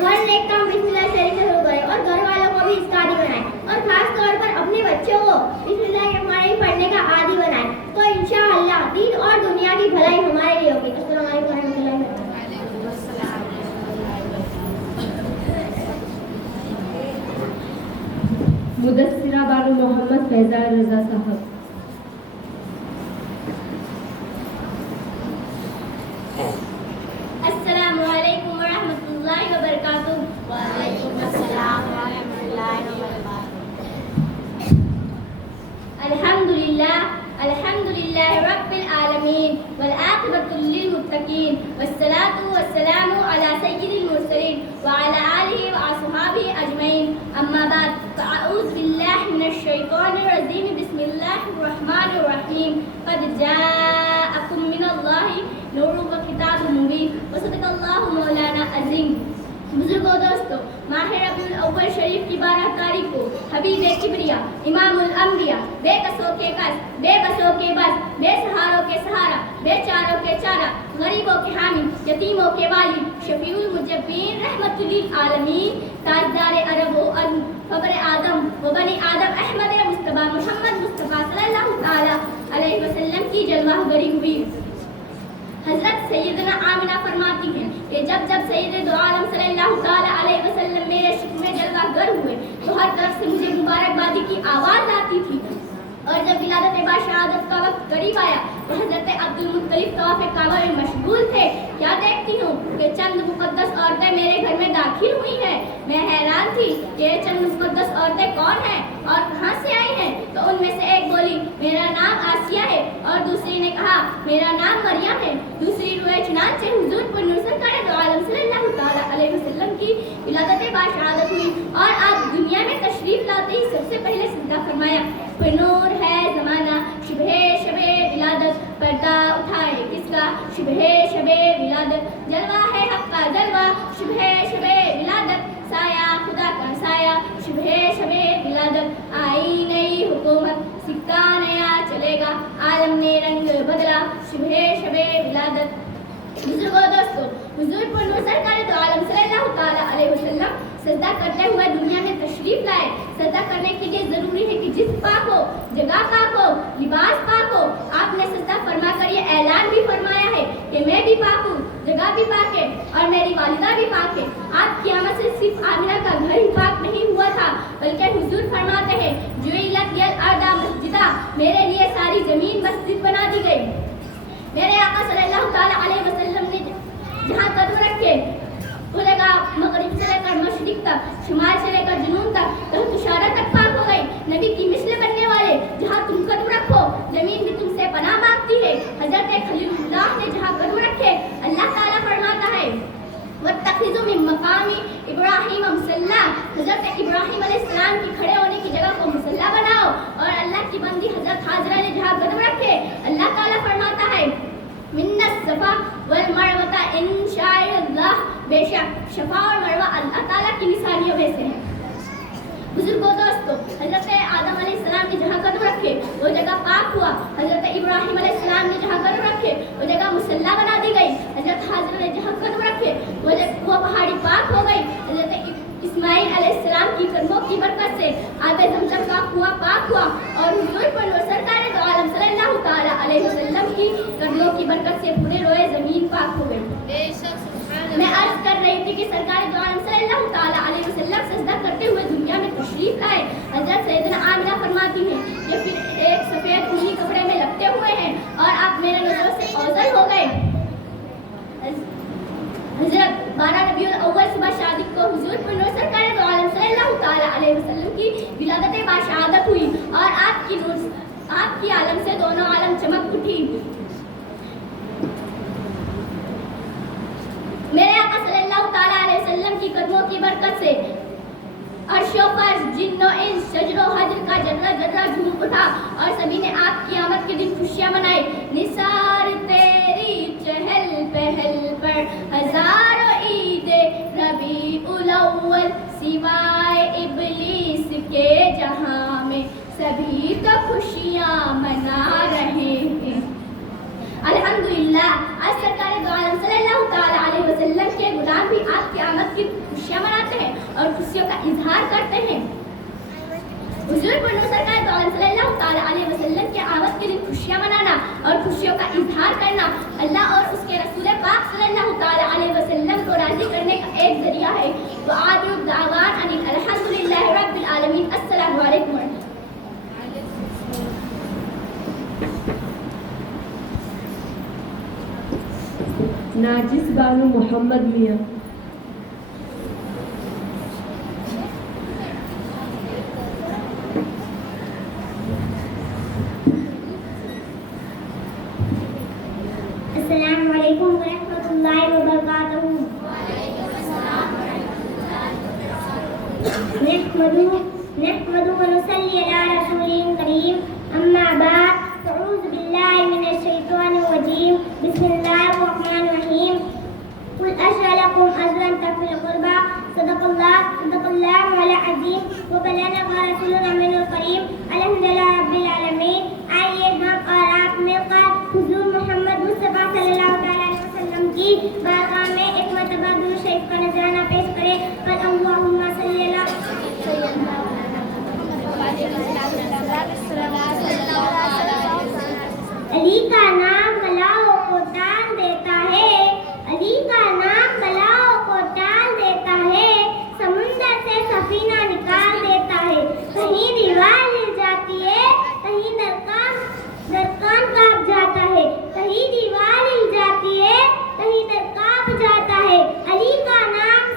हर नेक काम बिस्मिल्लाह शरीफ से शुरू करें और घर वालों को भी इसका आदी बनाएं और खास तौर पर अपने बच्चों को बिस्मिल्लाहिर्रहमानिर्रहीम पढ़ने का आदी बनाएं, तो इंशाअल्लाह दीन और दुनिया की भलाई हमारे लिए होगी। अस्सलामु अलैकुम रहमतुल्लाहि व बरकातहू। मुदस्सिरा बानो मोहम्मद फैजान रजा साहब। अस्सलामु अलैकुम व रहमतुल्लाहि व बरकातहू। व अलैकुम अस्सलाम व रहमतुल्लाहि व बरकातहू। अल्हम्दुलिल्लाह रब्बिल आलमीन वल आक़िबतु लिल मुत्तक़ीन वस्सलातु वस्सलामु अला सय्यिदिल मुरसलीन व अला आलिहि व अस्हाबिहि अजमईन। अम्मा बाद फ़अऊज़ु बिल्लाहि मिनश शैतानिर रजीम। बिस्मिल्लाहिर रहमानिर रहीम। क़द जाअकुम मिनल्लाहि नूरुन व किताबुम मुबीन व सदक़ल्लाहु मौलाना अज़ीम। बुजुर्गों दोस्तों, माह रबीउल अव्वल शरीफ की 12 तारीख को हबीब किबरिया इमामुल अंबिया बेकसों के कस, बेबसों के बस, बेसहारों के सहारा, बेचारों के चारा, गरीबों के हामी, यतीमों के वाली, शफीउल मुजब्बीन रहमतुल लिल आलमीन, ताजदार अरब व अज़म, फ़ब्र आदम व बनी आदम अहमद मुस्तफा मोहम्मद मुस्तफा सल्लल्लाहु ताला अलैहि वसल्लम की जलवाहगरी हुई। हज़रत सैयदना आमिना फरमाती हैं कि जब सैयद दो आलम सल्लल्लाहु ताला अलैहि वसल्लम मेरे शिक में जलवागर हुए तो हर तरफ से मुझे मुबारकबादी की आवाज़ आती थी, और जब विलादत बाशहादत का वक्त करीब आया तो हज़रत अब्दुल मुत्तलिब तवाफ़ काबा में मशगूल थे। क्या देखती हूँ कि चंद मुक़द्दस औरतें मेरे घर में दाखिल हुई हैं। मैं हैरान थी कि ये चंद मुक़द्दस औरतें कौन हैं और कहाँ से आई हैं। तो उनमें से एक बोली, मेरा नाम आसिया है, और दूसरी ने कहा, मेरा नाम मरियम है। दूसरी रुए चुनांचे हुजूर पर नूर सरकार दो आलम सल्लल्लाहु ताला अलैहि वसल्लम की विलादत बाशहादत हुई और आप दुनिया में तशरीफ लाते ही सबसे पहले सजदा फरमाया। फिर नूर है ज़माना शुबहे शबे विलादत, पर्दा उठाए किसका शुबहे शबे विलादत, जलवा है हक़ का जलवा शुबहे शबे विलादत, साया खुदा का साया शुबहे शबे विलादत, आई नई हुकूमत सिक्का नया चलेगा, आलम ने रंग बदला शुबहे शबे विलादत। बुजुर्गों दोस्तों, हुजूर पर नूर सरकार दो आलम सल्लल्लाहु ताला अलैहि वसल्लम सजदा करते हुए दुनिया में तशरीफ लाए। सजदा करने के लिए जरूरी है कि जिस्म पाक हो, जगह पाक हो, लिबास पाक हो। आपने सजदा फरमा कर ये ऐलान भी फरमाया है कि मैं भी पाक हूँ, जगह भी पाक है और मेरी वालिदा भी पाक है। आप क़यामत से सिर्फ आमिना का घर ही पाक नहीं हुआ था, बल्कि हुजूर फरमाते हैं, जुइलत लिल अर्दा मस्जिदा, मेरे लिए सारी जमीन मस्जिद बना दी गई। मेरे आका सल्लल्लाहु ताला अलैहि वसल्लम ने जहाँ कदम रखे खुलेगा तक, शुमाल से लेकर जुनून तक, तहत इशारा तक पाक हो गई। नबी की मिस्ल बनने वाले जहाँ तुम कदम रखो जमीन भी तुमसे पनाह मांगती है। हजरत खलीलुल्लाह ने जहाँ कदम रखे अल्लाह ताला फरमाता है वत्तखिज़ु मिन मक़ामी इब्राहीम मुसल्ला, हजरत इब्राहीम अलैहिस्सलाम की खड़े होने की जगह को मुसल्ला बनाओ। और अल्लाह की बंदी हजरत हाजरा ने जहाँ कदम रखे अल्लाह ताला फरमाता है मिन्नस सफा वल मरवा इंशाअल्लाह, बेशक शफा और मरवा अल्लाह ताला की निशानियों में से है। बुजुर्गों दोस्तों, हजरत आदम अलैहिस्सलाम ने जहाँ कदम रखे वो जगह पाक हुआ। हजरत इब्राहीम अलैहिस्सलाम ने जहाँ कदम रखे वो जगह मुसल्ला बना दी गई। हजरत हाजरा ने जहाँ कदम रखे वो पहाड़ी पाक हो गई। हजरत इस्माइल अलैहिस्सलाम की कदमों की बरकत से आबे ज़मज़म का कुआं पाक हुआ। और हुजूर पर सरकार दो आलम सल्लल्लाहु ताला अलैहि वसल्लम की कदमों की बरकत से पूरे रोए ज़मीन पाक हो गई। मैं अर्ज कर रही थी कि सरकार दो आलम सल्लल्लाहु ताला अलैहि वसल्लम सजदा करते हुए दुनिया में तशरीफ लाए। हजरत सैयदना आमिना फरमाती हैं कि फिर एक सफ़ेद ऊनी कपड़े में लपटे हुए हैं और आप मेरे नज़रों से ओझल हो गए। हजरत 12 रबीउल अव्वल सुबह शादी को हुजूर पर सरकार दो आलम सल्लल्लाहु ताला अलैहि वसल्लम की विलादत बाशहादत हुई और आपकी आलम से दोनों आलम चमक उठी। मेरे आका सल्लल्लाहु ताला अलैहि वसल्लम की कदमों की बरकत से अर्शो पर जिन्नो इंस शजरो हजर का जर्रा जर्रा झूम उठा और सभी ने आपकी आमद के दिन खुशियां मनाई। निसार तेरी चहल पहल पर हजारों ईदे रबीउल अव्वल सिवाय इब्लीस के जहां में सभी तो खुशियां मना रहे हैं। अल्हम्दुलिल्लाह, आज सरकार दो आलम सल्लल्लाहु ताला अलैहि वसल्लम के गुलाम भी आपकी आमद की खुशियां मनाते हैं और खुशियों का इजहार करते हैं। हुजूर पर सरकार दो आलम सल्लल्लाहु ताला अलैहि वसल्लम के आमद के दिन खुशियां मनाना और खुशियों का इजहार करना अल्लाह और उसके रसूल पाक सल्लल्लाहु ताला अलैहि वसल्लम को राजी करने का एक जरिया है। तो आखिर दावान अनिल अल्हम्दुलिल्लाहि रब्बिल आलमीन। अस्सलामु अलैकुम। नाजिस बानू मोहम्मद मियाँ। अस्सलामु अलैकुम व रहमतुल्लाहि व बरकातहू। नहमदुहु व नुसल्ली अला रसूलिल करीम। अम्मा बाद, अऊज़ु बिल्लाहि मिनश शैतानिर रजीम। बिस्मिल्लाहिर रहमानिर रहीम। कुल अशअलकुम अजरन तफिल कुर्बा सदक़ल्लाहुल अज़ीम व बल्लगना रसूलुना मिनुल करीम। अल्हम्दुलिल्लाहि रब्बिल आलमीन। आइए हम और आप मिलकर हुजूर मोहम्मद मुस्तफ़ा सल्लल्लाहु अलैहि वसल्लम की बारगाह में एक मरतबा दुरूद शरीफ का नजराना पेश करें। अल्लाहुम्मा सल्ली अला अली का नाम बलाओं को टाल देता है। अली का नाम बलाओं को टाल देता है। समुंदर से सफीना निकाल देता है। कहीं दीवार हिल जाती है, कहीं दरकान कांप जाता है। कहीं दीवार हिल जाती है, कहीं दर कांप जाता है। अली का नाम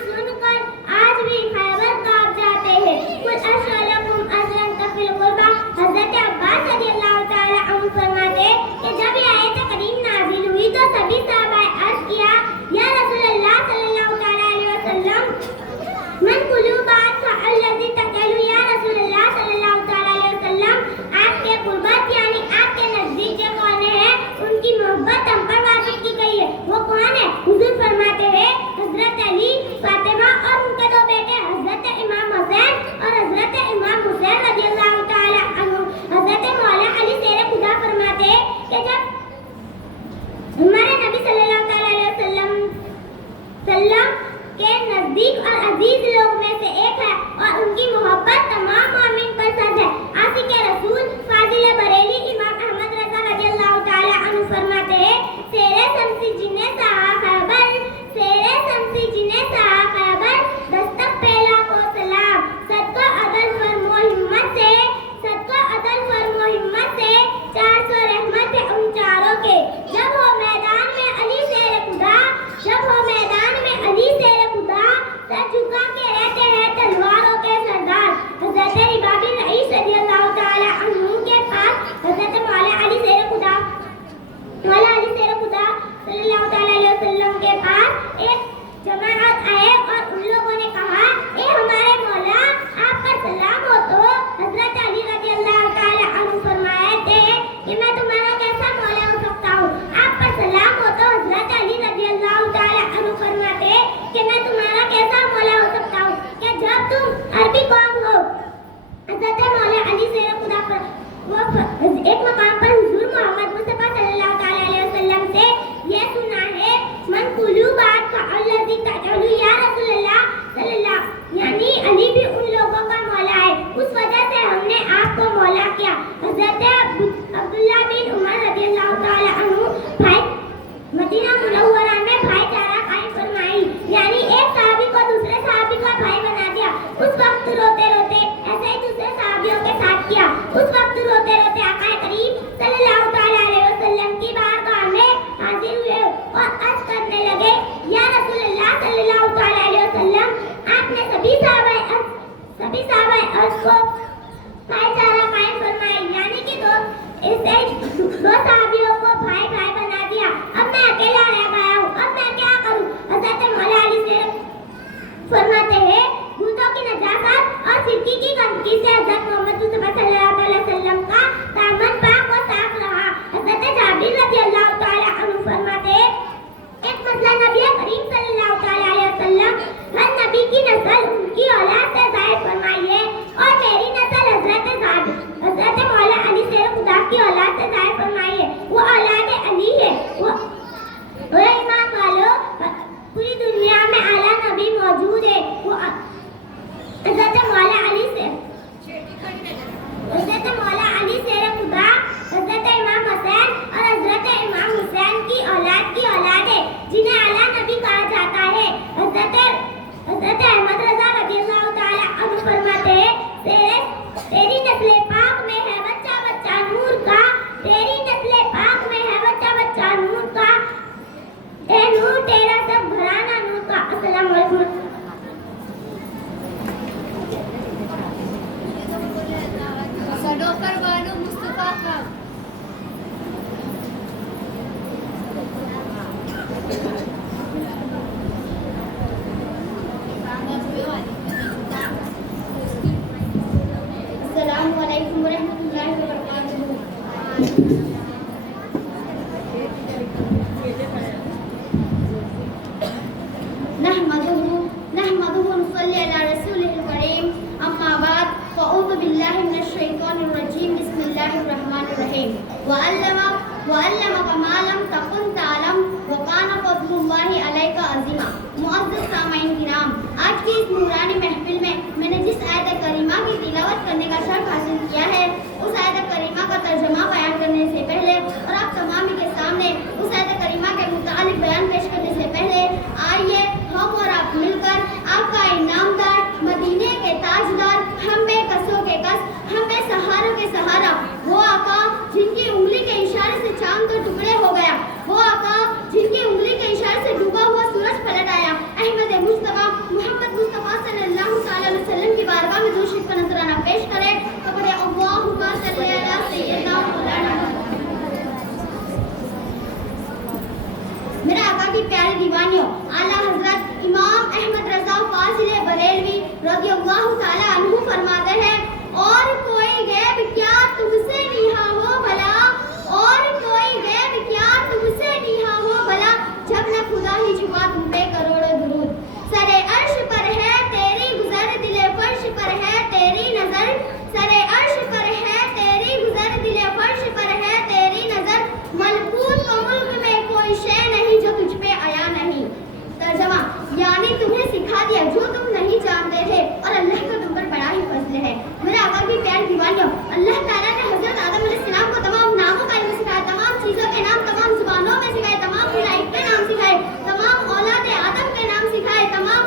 तुम अरबी कौम हो। हज़रत मौला अली शेर खुदा पर वो एक मकाम पर हुजूर मोहम्मद मुस्तफा सल्लल्लाहु अलैहि वसल्लम से ये सुना है, मन कुलू बात का अल्लज़ी तदउलू या रसूलल्लाह सल्लल्लाहु, यानी अली भी उन लोगों का मौला है, उस वजह से हमने आपको मौला किया। हज़रत अब्दुल्लाह बिन उमर रज़ियल्लाहु ताला अन्हु भाई मदीना मुनव्वरा में भाईचारा कायम फरमाई, यानी एक सहाबी को दूसरे सहाबी का भाई बना दिया। उस वक्त रोते रोते ऐसे ही दूसरे सहाबियों के साथ किया। उस वक्त रोते रोते आका करीम सल्लल्लाहु ताला अलैहि वसल्लम की बारगाह में हाजिर हुए और अर्ज करने लगे, या रसूलल्लाह सल्लल्लाहु ताला अलैहि वसल्लम, आपने सभी सहाबाए अर्ज को भाईचारा कायम फरमाई, यानी कि दो सहाबियों को भाई भाई बना दिया। अब मैं अकेला रह गया हूँ, अब मैं क्या करूँ। हज़रत मौला अली से फरमाते हैं, भूतों की नजाकत और सिरकी की गंदगी से हज़रत मोहम्मद मुस्तफा सल्लल्लाहु अलैहि वसल्लम का दामन पाक व साफ रहा। हज़रत जाबिर रज़ियल्लाहु ताला अन्हु फरमाते हैं, एक मसला नबी करीम सल्लल्लाहु ताला अलैहि वसल्लम हर नबी की नस्ल उनकी औलाद से जाहिर फरमाई है, और मेरी नस्ल हज़रत मौला अली शेर खुदा की औलाद से जाहिर फरमाई है। वो औलाद अली है। वो ईमान वालों, पूरी दुनिया में आला नबी मौजूद है। वो हज़रत मौला अली शेर खुदा, हज़रत इमाम हसैन और हज़रत इमाम हुसैन की औलाद है, जिन्हें आला नबी कहा जाता है। हज़रत अहमद रज़ा रज़ियल्लाहु ताला अन्हु फरमाते हैं, तेरी नस्ल पाक में है बच्चा बच्चा नूर का, तेरी नस्ल पाक में है बच्चा बच्चा नूर का, ए नूर तेरा सब घराना नूर का। अस्सलाम वालेकुम। सडोकर बानो मुस्तफा खान। अस्सलामु अलैकुम व रहमतुल्लाहि व बरकातुहू। नहमदुहु नुसल्ली अला रसूलिल करीम, अम्मा बाद, फ़अऊज़ु बिल्लाहि मिनश शैतानिर रजीम, बिस्मिल्लाहिर रहमानिर रहीम। वअल्लमक मा लम तकुन तअलम व कान फ़ज़्लुल्लाहि अलैका अज़ीमा। मुअज़्ज़ज़ सामईन किराम, आज की इस नूरानी महफिल में मैंने जिस आयत करीमा की तिलावत करने का शर्फ हासिल किया है, उस आयत करीमा का तर्जुमा बयान करने से पहले और आप तमाम के सामने उस आयत करीमा के मुतालिक बयान पेश करने से पहले आइए हम और आप मिलकर आपका इनामदार, मदीने के ताजदार, हम बेकसों के कस, हम बेसहारों के सहारा, वो आका जिनकी उंगली के इशारे से चांद के टुकड़े हो गया, वो आका जिनकी उंगली के इशारे से डूबा हुआ सूरज पलट आया, अहमद मुस्तफा मोहम्मद मुस्तफा सल्लल्लाहु अलैहि वसल्लम की बारगाह में दुरूद शरीफ का नजराना पेश करें। तो पढ़े अल्लाहुम्मा सल्ली अला सय्यिदना मौलाना। मेरे आका की प्यारी दीवानियों, आला हजरत इमाम अहमद रजा फाजिल बरेलवी रज़ियल्लाहु ताला अन्हु फरमाते हैं, और कोई गैब क्या तुमसे नीहा हो भला, और कोई गैब क्या तुमसे नीहा हो भला, जब न खुदा ही छुपा तुम पे करोड़ों दुरूद। सरे अर्श पर है तेरी गुजर, दिले फर्श पर है तेरी नजर, सरे अर्श पर है तेरी गुजर, दिले फर्श पर है तेरी नजर, मलकूत व मुल्क में कोई शे नहीं जो तुझ पे आया नहीं। तर्जमा, यानी तुम्हें सिखा दिया जो तुम नहीं जानते थे, और अल्लाह का तुम पर बड़ा ही फजल है। मेरे आका की प्यारी दीवानियों, अल्लाह ताला ने हजरत आदम अलैहिस्सलाम को तमाम नामों का इल्म सिखाया, तमाम चीज़ों के नाम तमाम जुबानों में सिखाए, तमाम मलाइक के नाम सिखाए, तमाम औलाद आदम के नाम सिखाए, तमाम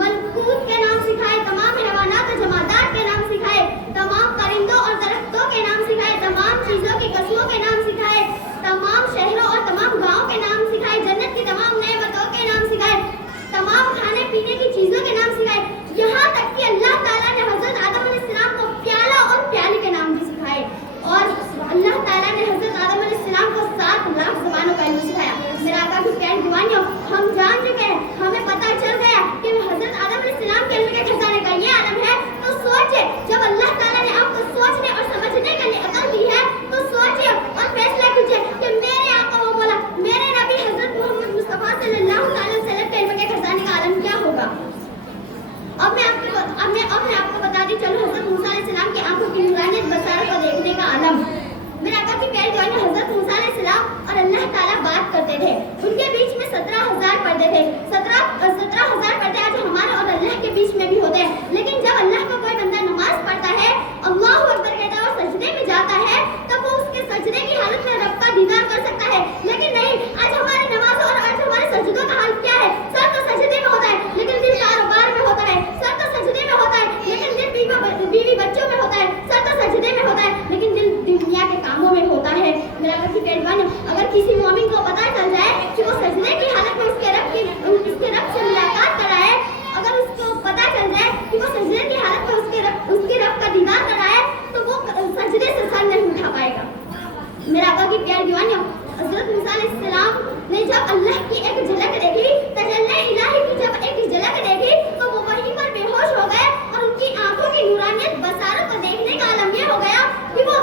मलकूत के नाम सिखाए, तमाम हैवानात और जमादात के नाम सिखाए, तमाम परिंदों और दरख्तों के नाम सिखाए, तमाम चीज़ों की कस्मों के नाम सिखाए, तमाम शहरों और तमाम गाँव के नाम सिखाए, जन्नत की तमाम नेमतों के नाम सिखाए, तमाम खाने पीने की चीज़ों के नाम सिखाए, यहाँ तक कि अल्लाह ताला ने हजरत आदम अलैहिस्सलाम को प्याला और प्याली के नाम भी सिखाए, और अल्लाह ताला ने हजरत आदम अलैहिस्सलाम को 7 लाख ज़बानों का इल्म सिखाया। मेरे आका की प्यारी दीवानियों, हम जान चुके हैं, हमें पता चल गया कि हजरत आदम अलैहिस्सलाम के इल्म के खजाने का ये आलम है। तो सोचिए, जब अल्लाह ताला ने आपको सोचने और समझने के लिए अकल दी है, तो सोचिए और फैसला कीजिए कि मेरे आका वो बोला, मेरे नबी हजरत मोहम्मद मुस्तफा सल्लल्लाहु अलैहि वसल्लम के इल्म के खजाने का आलम क्या होगा। अब मैं پڑھتے تھے، ان کے بیچ میں 17,000 پردے تھے. 17,000 پردے آج ہمارے اور اللہ کے بیچ میں بھی ہوتے ہیں. لیکن جب اللہ کا کوئی بندہ نماز پڑھتا ہے، اللہ اکبر کہتا ہے اور سجدے میں جاتا ہے، تب وہ اس کے سجدے کی حالت میں رب کا دیدار کر سکتا ہے. لیکن نہیں، آج ہماری نماز اور آج ہمارے سجدوں کا حال کیا ہے؟ سر تو سجدے میں ہوتا ہے لیکن دل کاروبار میں ہوتا ہے. سر تو سجدے میں ہوتا ہے لیکن دل بیوی بچوں میں ہوتا ہے. سر تو سجدے میں ہوتا ہے لیکن دل دنیا کے کاموں میں ہوتا ہے. میرا پیروان، اگر کسی مومن کو پتہ چل جائے کہ وہ سجدے کی حالت میں اس کے رب سے ملاقات کر رہا ہے، اگر اس کو پتہ چل جائے کہ وہ سجدے کی حالت میں اس کے رب کا دیدار کر رہا ہے، تو وہ سجدے سے سر نہیں اٹھا پائے گا. میرا آقا کی پیاری دیوانیوں، حضرت موسیٰ علیہ السلام نے جب اللہ کی ایک جھلک دیکھی، تجلی الہی کی جب ایک جھلک دیکھی، تو وہ وہیں پر بے ہوش ہو گئے اور ان کی آنکھوں کی نورانیت بصارت کو دیکھنے کا عالم یہ ہو گیا کہ وہ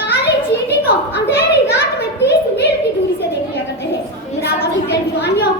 کالی چینٹی کو اندھیری رات میں 30 میل کی دوری سے دیکھ لیا کرتے تھے. میرا آقا کی پیاری دیوانیوں،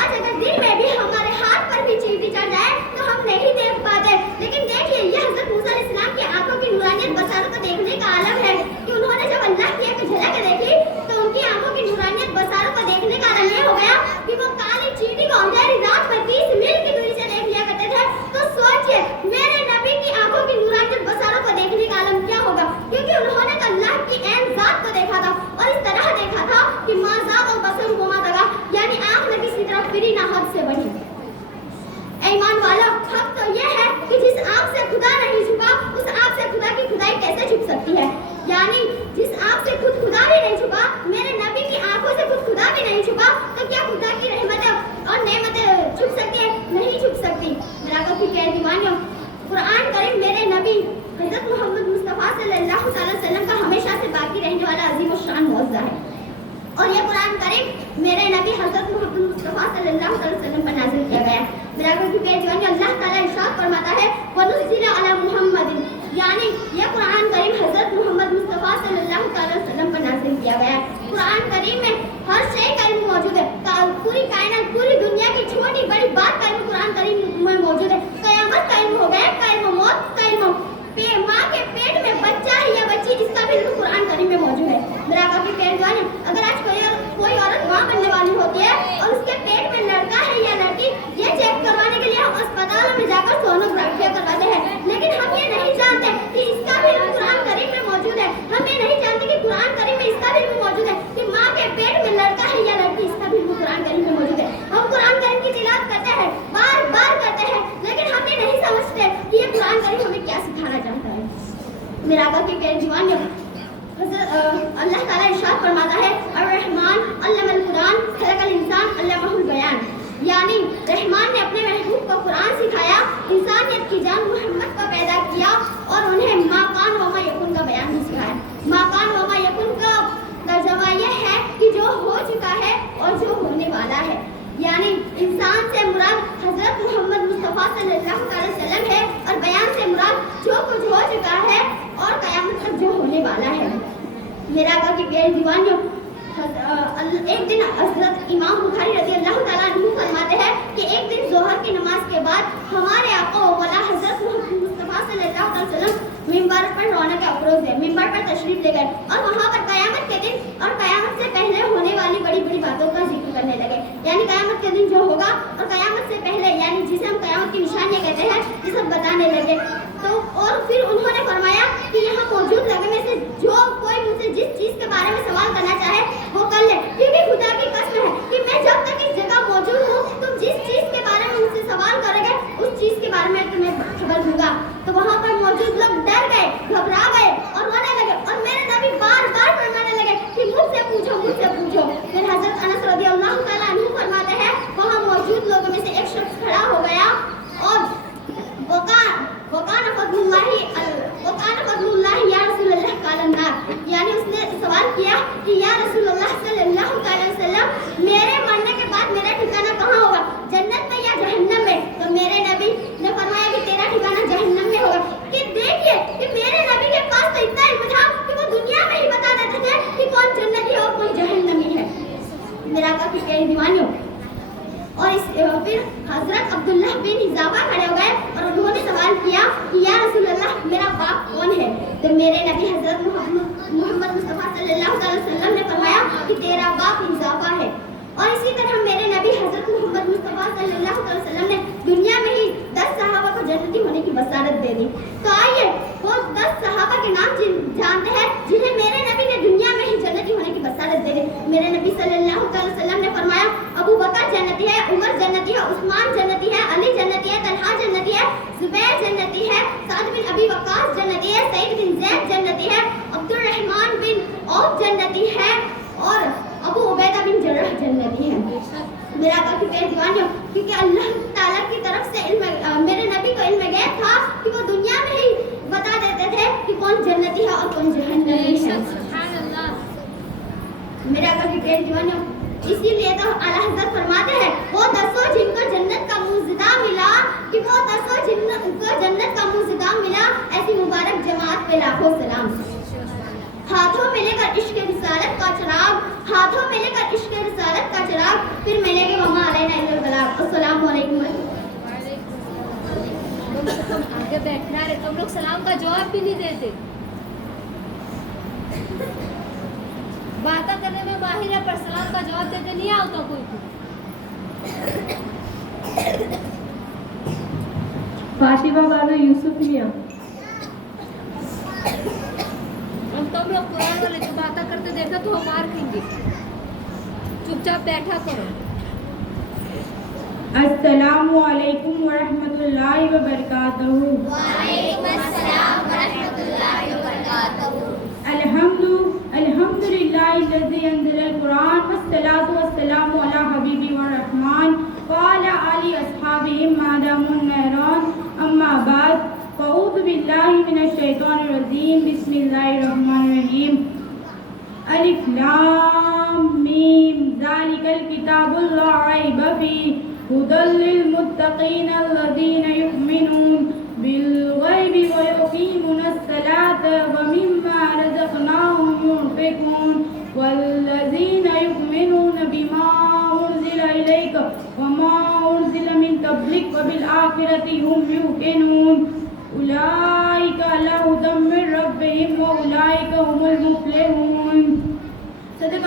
آج اگر دن میں بھی ہمارے ہاتھ پر بھی چینٹی چڑھ جائے تو ہم نہیں دیکھ پاتے. لیکن دیکھیے، یہ حضرت موسیٰ علیہ السلام کی آنکھوں کی نورانیت بصارت کو دیکھنے کا عالم ہے کہ انہوں نے جب اللہ کی ایک جھلک دیکھی تو ان کی آنکھوں کی نورانیت بصارت کو دیکھنے کا عالم یہ ہو گیا کہ وہ کالی چینٹی کو اندھیری رات میں 30 میل کی دوری سے دیکھ لیا کرتے تھے. تو سوچئے، میرے نبی کی آنکھوں کی نورانیت بصارت کو دیکھنے کا عالم کیا ہوگا؟ کیونکہ انہوں نے اللہ کی عین ذات کو دیکھا تھا اور اس طرح دیکھا تھا کہ ما زاغ البصر وما طغیٰ، یعنی آنکھ نہ کسی طرف پھری نہ حد سے بڑھی. ایمان والا، حق تو یہ ہے کہ جس آنکھ سے خدا نہیں چھپا، اس آنکھ سے خدا کی خدائی کیسے چھپ سکتی ہے؟ یعنی جس آنکھ سے خود خدا بھی نہیں چھپا، میرے نبی کی آنکھوں سے خود خدا بھی نہیں چھپا، تو کیا خدا کی رحمتیں اور نعمتیں چھپ سکتی ہیں؟ نہیں چھپ سکتی. میرا آقا کی پیاری دیوانیوں، قرآن کریم میرے نبی حضرت محمد مصطفیٰ صلی اللہ تعالی وسلم کا ہمیشہ سے باقی رہنے والا عظیم الشان معجزہ ہے. اور یہ قرآن کریم میرے نبی حضرت محمد مصطفیٰ صلی اللہ علیہ وسلم پر نازل کیا گیا ہے. میرا آقا کی پیاری دیوانیوں، اللہ تعالیٰ ارشاد فرماتا ہے وَنُزِّلَ عَلَى مُحَمَّدٍ، یعنی یہ قرآن کریم حضرت محمد مصطفیٰ صلی اللہ تعالی وسلم پر نازل کیا گیا ہے. قرآن کریم میں ہر شے کا علم موجود ہے. پوری کائنات، پوری دنیا کی چھوٹی بڑی بات کا علم قرآن کریم میں موجود ہے. قیامت کا علم ہو گیا، کا علم موت کا علم، ماں کے پیٹ میں بچہ ہے یا بچی، اس کا بھی علم قرآن کریم میں موجود ہے. میرا آقا کی پیاری دیوانیوں، اگر آج کوئی عورت ماں بننے والی ہوتی ہے اور اس کے پیٹ میں لڑکا ہے یا لڑکی، یہ چیک کروانے کے لیے ہم اسپتالوں میں جا کر سونوگرافیاں کرواتے ہیں. لیکن ہم یہ نہیں جانتے کہ اس کا بھی علم قرآن کریم میں موجود ہے. ہم یہ نہیں جانتے کہ قرآن کریم میں اس کا بھی علم موجود ہے کہ ماں کے پیٹ میں لڑکا ہے یا لڑکی، اس کا بھی علم قرآن کریم میں موجود ہے. ہم قرآن کریم کی تلاوت کرتے ہیں، بار بار کرتے ہیں، لیکن ہم یہ نہیں سمجھتے کہ یہ قرآن کریم ہمیں کیا سکھانا چاہتا ہے. میرا آقا کی پیاری دیوانیوں، اللہ تعالیٰ ارشاد فرماتا ہے الرحمن علم القرآن خلق الانسان علمہ البیان، یعنی رحمان نے اپنے محبوب کو قرآن سکھایا، انسانیت کی جان محمد کو پیدا کیا اور انہیں ما کان و ما یکن کا بیان بھی سکھایا. ما کان و ما یکن کا ترجمہ یہ ہے کہ جو ہو چکا ہے اور جو ہونے والا ہے. یعنی انسان سے مراد حضرت محمد مصطفیٰ صلی اللہ علیہ وسلم ہے اور بیان سے مراد جو کچھ ہو چکا ہے اور قیامت تک جو ہونے والا ہے. میرا آقا کی پیاری دیوانیوں، ایک دن حضرت امام بخاری رضی اللہ تعالیٰ عنہ فرماتے ہیں کہ ایک دن ظہر کی نماز کے بعد ہمارے آقا و مولا حضرت محمد مصطفیٰ صلی اللہ علیہ وسلم ممبر پر رونق افروز ہے، ممبر پر تشریف لے گئے اور وہاں پر قیامت کے دن اور قیامت سے پہلے ہونے والی بڑی بڑی باتوں کا ذکر کرنے لگے. یعنی قیامت کے دن جو ہوگا اور قیامت سے پہلے، یعنی جسے ہم قیامت کی نشانیاں کہتے ہیں، یہ سب بتانے لگے. تو اور پھر انہوں نے فرمایا کہ یہاں موجود لوگوں میں سے جو کوئی مجھ سے جس چیز کے بارے میں سوال کرنا چاہے وہ کر لے، کیونکہ خدا کی قسم ہے کہ میں جب تک اس جگہ موجود ہوں تم جس چیز کے بارے میں مجھ سے سوال کرو گے اس چیز کے بارے میں تمہیں خبر دوں گا. تو وہاں پر موجود لوگ ڈر گئے، گھبرا گئے اور رونے لگے اور میرے نبی بار بار فرمانے لگے کہ مجھ سے پوچھو، مجھ سے پوچھو. پھر حضرت انس رضی اللہ تعالیٰ عنہ فرماتے ہیں وہاں موجود لوگوں میں سے ایک شخص کھڑا ہو گیا اور وَقَانَ فَضْلُ اللَّهِ يَا رَسُولَ اللَّهِ قَالَ النَّارِ، یعنی اس نے سوال کیا کہ یا رسول اللہ صلی اللہ علیہ وسلم میرے مرنے کے بعد میرا ٹھکانہ کہاں ہوگا، جنت میں یا جہنم میں؟ تو میرے نبی نے فرمایا کہ تیرا ٹھکانہ جہنم میں ہوگا. کہ دیکھیے کہ میرے نبی کے پاس تو اتنا علم تھا کہ وہ دنیا میں ہی بتا دیتے تھے کہ کون جنتی ہے اور کون جہنمی ہے. میرا آقا کی پیاری دیوانیوں، اور پھر حضرت عبداللہ بن اضافہ کھڑے ہو گئے اور انہوں نے سوال کیا کہ یا رسول اللہ میرا باپ کون ہے؟ تو میرے نبی حضرت محمد مصطفیٰ صلی اللہ علیہ وسلم نے فرمایا کہ تیرا باپ اضافہ ہے. اور اسی طرح میرے نبی حضرت محمد مصطفیٰ صلی اللہ علیہ وسلم نے دنیا میں ہی 10 صحابہ کو جنتی ہونے کی بشارت دے دی. تو آئیے وہ 10 صحابہ کے نام جانتے ہیں جنہیں میرے نبی نے دنیا میں ہی جنتی ہونے کی بشارت دے دی. میرے نبی صلی اللہ علیہ وسلم نے فرمایا ابو بکر جنتی ہے, عمر جنتی ہے, عثمان جنتی ہے, علی جنتی ہے, طلحہ جنتی ہے, زبیر جنتی ہے, سعد بن ابی وقاص جنتی ہے, سعید بن زید جنتی ہے, عبد الرحمن بن عوف جنتی ہے اور ابو عبیدہ بن جرح جنتی ہے. میرا آقا کی پیارے دیوانیوں, کیونکہ اللہ تعالیٰ کی طرف سے میرے نبی کو علم غیب تھا کہ وہ دنیا میں ہی بتا دیتے تھے کہ کون جنتی ہے اور کون جہنمی ہے. میرے آقا کی پیارے دیوانیوں, اسی لیے تو اعلیٰ حضرت فرماتے ہیں وہ 10 جن کو جنت کا منزدہ ملا, کہ وہ 10 جن کو جنت کا منزدہ ملا, ایسی مبارک جماعت پہ لاکھوں سلام. ہاتھوں میں لے کر عشق رسالت کا چراغ, ہاتھوں میں لے کر عشق رسالت کا چراغ, پھر میں نے کہ وما علینا الا البلاغ. السلام علیکم. تم آگے بیٹھنا رہے, تم لوگ سلام کا جواب بھی نہیں دیتے. باتیں کرنے میں ماہر ہے پر سلام کا جواب دیتے نہیں آتا کوئی کو. فاطمہ بانو یوسف میاں. ہم تم لوگ قرآن والے جو باتیں کرتے دیکھا تو ہم مار کھیں گے. چپ چاپ بیٹھا کرو. السلام علیکم ورحمۃ اللہ وبرکاتہ. وعلیکم السلام ورحمۃ اللہ وبرکاتہ. الحمد للہ الذی انزل القرآن والصلاۃ والسلام علی حبیبی الرحمن وعلی آلہ اصحابہ ما داموا النہران. اما بعد, اعوذ باللہ من الشیطان الرجیم. بسم اللہ الرحمن الرحیم. الف لام میم ذالک الکتاب لا ریب فیہ ہدی للمتقین الذین یؤمنون بالغیب ویقیمون الصلاة ومما رزقناہم ينفقون والذین یؤمنون بما انزل الیک وما انزل من قبلک وبالآخرۃ هم یوقنون اولئک علی ھدی من ربہم واولئک هم المفلحون. صدق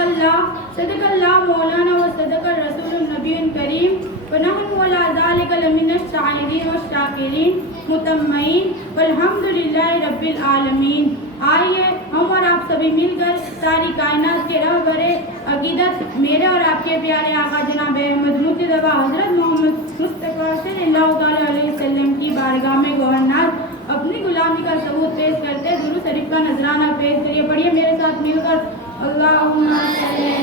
اللہ مولانا و صدق الرسول النبی الکریم. ونحن علی ذلک لمن الشاہدین والشاکرین مطمئین والحمد للہ رب العالمین. آئیے ہم اور آپ سبھی مل کر ساری کائنات کے رہبر عقیدت میرے اور آپ کے پیارے آقا جناب احمد مجتبیٰ حضرت محمد مصطفیٰ صلی اللہ تعالیٰ علیہ وسلم کی بارگاہ میں گوہرناز اپنی غلامی کا ثبوت پیش کرتے درود شریف کا نذرانہ پیش کریے. پڑھیے میرے ساتھ مل کر اللہم صلی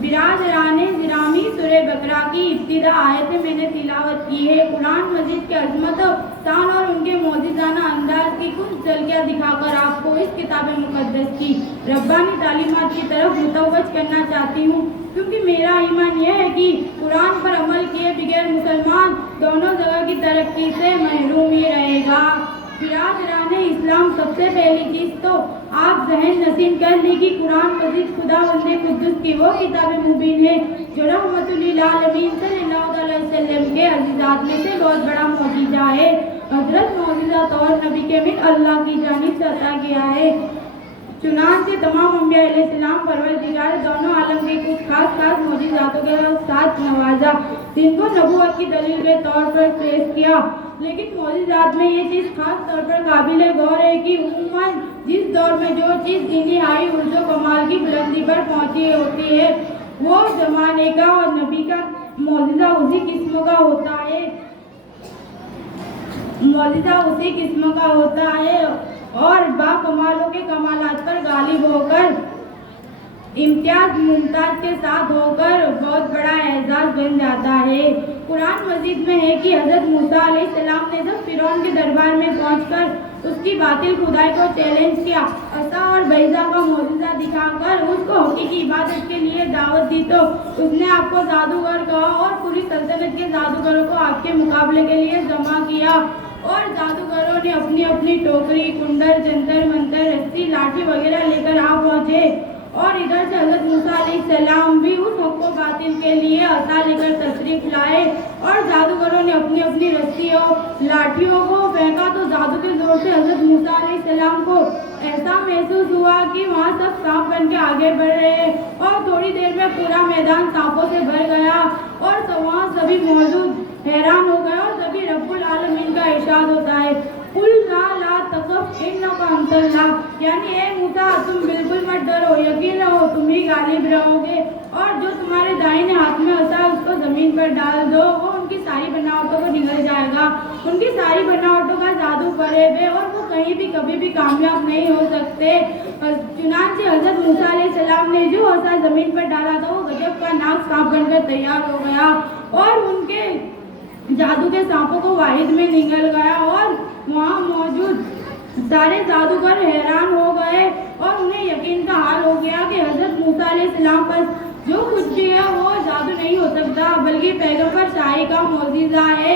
برادران گرامی, سورہ بقرہ کی ابتدا آیت میں نے تلاوت کی ہے. قرآن مجید کی عظمت شان اور ان کے معجزانہ انداز کی کچھ جھلکیاں دکھا کر آپ کو اس کتاب مقدس کی ربانی تعلیمات کی طرف متوجہ کرنا چاہتی ہوں, کیونکہ میرا ایمان یہ ہے کہ قرآن پر عمل کیے بغیر مسلمان دونوں جگہ کی ترقی سے محروم ہی رہے گا. برادران اسلام, سب سے پہلی چیز تو آپ ذہن نشین کر لی کہ قرآن مجید خدا بندے قدس کی وہ کتاب مبین ہے جو رحمت للعالمین صلی اللہ علیہ وسلم کے عزیزات میں سے بہت بڑا معجزہ ہے. حضرت معجزہ طور نبی کے من اللہ کی جانب سے عطا کیا ہے. چنانچہ تمام انبیاء علیہ السلام پروردگار دونوں عالم کے کچھ خاص معجزاتوں کے ساتھ نوازا, جن کو نبوت کی دلیل کے طور پر پیش کیا. لیکن معجزات میں یہ چیز خاص طور پر قابل غور ہے کہ عموماً جس دور میں جو چیز انتہائی عرض و کمال کی بلندی پر پہنچی ہوتی ہے وہ زمانے کا اور نبی کا معجزہ اسی قسم کا ہوتا ہے. اور با کمالوں کے کمالات پر غالب ہو کر امتیاز ممتاز کے ساتھ ہو کر بہت بڑا اعزاز بن جاتا ہے. قرآن مجید میں ہے کہ حضرت موسیٰ علیہ السلام نے جب فرعون کے دربار میں پہنچ کر اس کی باطل خدائی کو چیلنج کیا, عصا اور بیضہ کا معجزہ دکھا کر اس کو حقیقی عبادت کے لیے دعوت دی, تو اس نے آپ کو جادوگر کہا اور پوری سلطنت کے جادوگروں کو آپ کے مقابلے کے لیے جمع کیا. اور جادوگروں نے اپنی اپنی ٹوکری, کنڈر, جنتر منتر, رسی, لاٹھی وغیرہ لے کر آ پہنچے और इधर से हज़रत मूसा अलैहिस्सलाम भी उस हक़ व बातिल के लिए असा लेकर तशरीफ लाए और जादूगरों ने अपनी अपनी रस्सियों लाठियों को फेंका तो जादू के जोर से हज़रत मूसा अलैहिस्सलाम को ऐसा महसूस हुआ कि वहाँ सब सांप बन के आगे बढ़ रहे हैं और थोड़ी देर में पूरा मैदान सांपों से भर गया और तो वहाँ सभी मौजूद हैरान हो गए और तभी रब्बुल आलमीन का इरशाद होता है कुल ला तकफ इन्नका अंतल्लाह, यानी ए मूसा तुम बिल्कुल मत डरो, यकीन रहो तुम ही गालिब रहोगे और जो तुम्हारे दाहिने हाथ में होता है उसको जमीन पर डाल दो, वो उनकी सारी बनावटों को निगल जाएगा, उनकी सारी बनावटों का जादू फरेब है और वो कहीं भी कभी भी कामयाब नहीं हो सकते। चुनांचे हज़रत मूसा अलैहिस्सलाम ने जो हसा जमीन पर डाला था वो गजब का नाग सांप बनकर तैयार हो गया और उनके जादू के सांपों को वाहिद में निगल गया और वहाँ मौजूद सारे जादूगर हैरान हो गए और उन्हें यकीन का हाल हो गया कि हज़रत मूसा अलैहिस्सलाम पर जो कुछ भी है वो जादू नहीं हो सकता बल्कि पैगंबर शाही का मौजिज़ा है।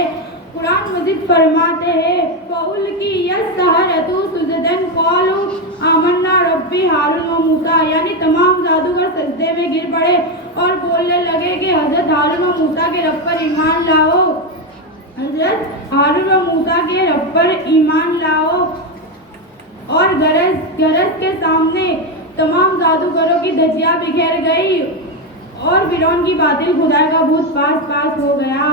कुरान मजीद फरमाते हैं फ़उल की यस्सहरतु सुजदन क़ालू आमन्ना रब्बी हारून व मूसा, यानी तमाम जादूगर सजदे में गिर पड़े और बोलने लगे कि हज़रत हारून व मूसा के रब पर ईमान लाओ, हज़रत हारून व मूसा के रब पर ईमान लाओ। और गरज के सामने तमाम जादूगरों की धज्जियां बिखेर गई और फिरौन की बातिल खुदाई का भूत पास हो गया।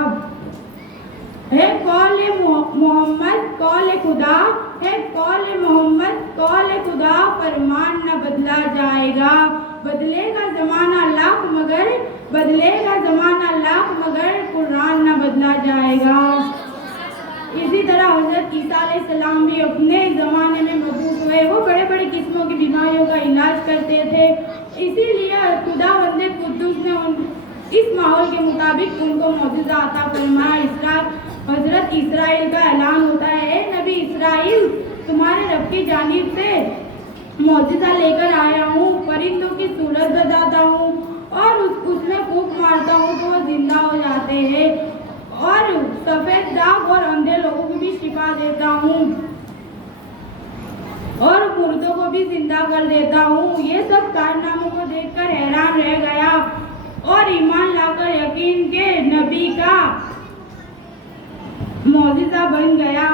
है कौल मोहम्मद कौल खुदा, है कौल मोहम्मद कौल खुदा, फरमान न बदला जाएगा, बदलेगा ज़माना लाख मगर कुरान न बदला जाएगा। इसी तरह हज़रत ईसा अलैहिस्सलाम भी अपने ज़माने में मबूस हुए, वो बड़े बड़े किस्मों की बीमारियों का इलाज करते थे, इसीलिए खुदा बंदे कुद्दूस ने इस माहौल के मुताबिक उनको मौजूदा अता फरमाया। हज़रत इसराइल का ऐलान होता है नबी इसराइल तुम्हारे रब की जानिब से मौजूदा लेकर आया हूँ, परिंदों की सूरत बताता हूँ और उसमें फूंक मारता हूँ तो वो जिंदा हो जाते हैं और सफ़ेद दाग और अंधे लोगों को भी शिफा देता हूँ और मुर्दों को भी जिंदा कर देता हूँ। ये सब कारनामों को देखकर हैरान रह गया और ईमान लाकर यकीन के नबी का मौजिज़ा बन गया।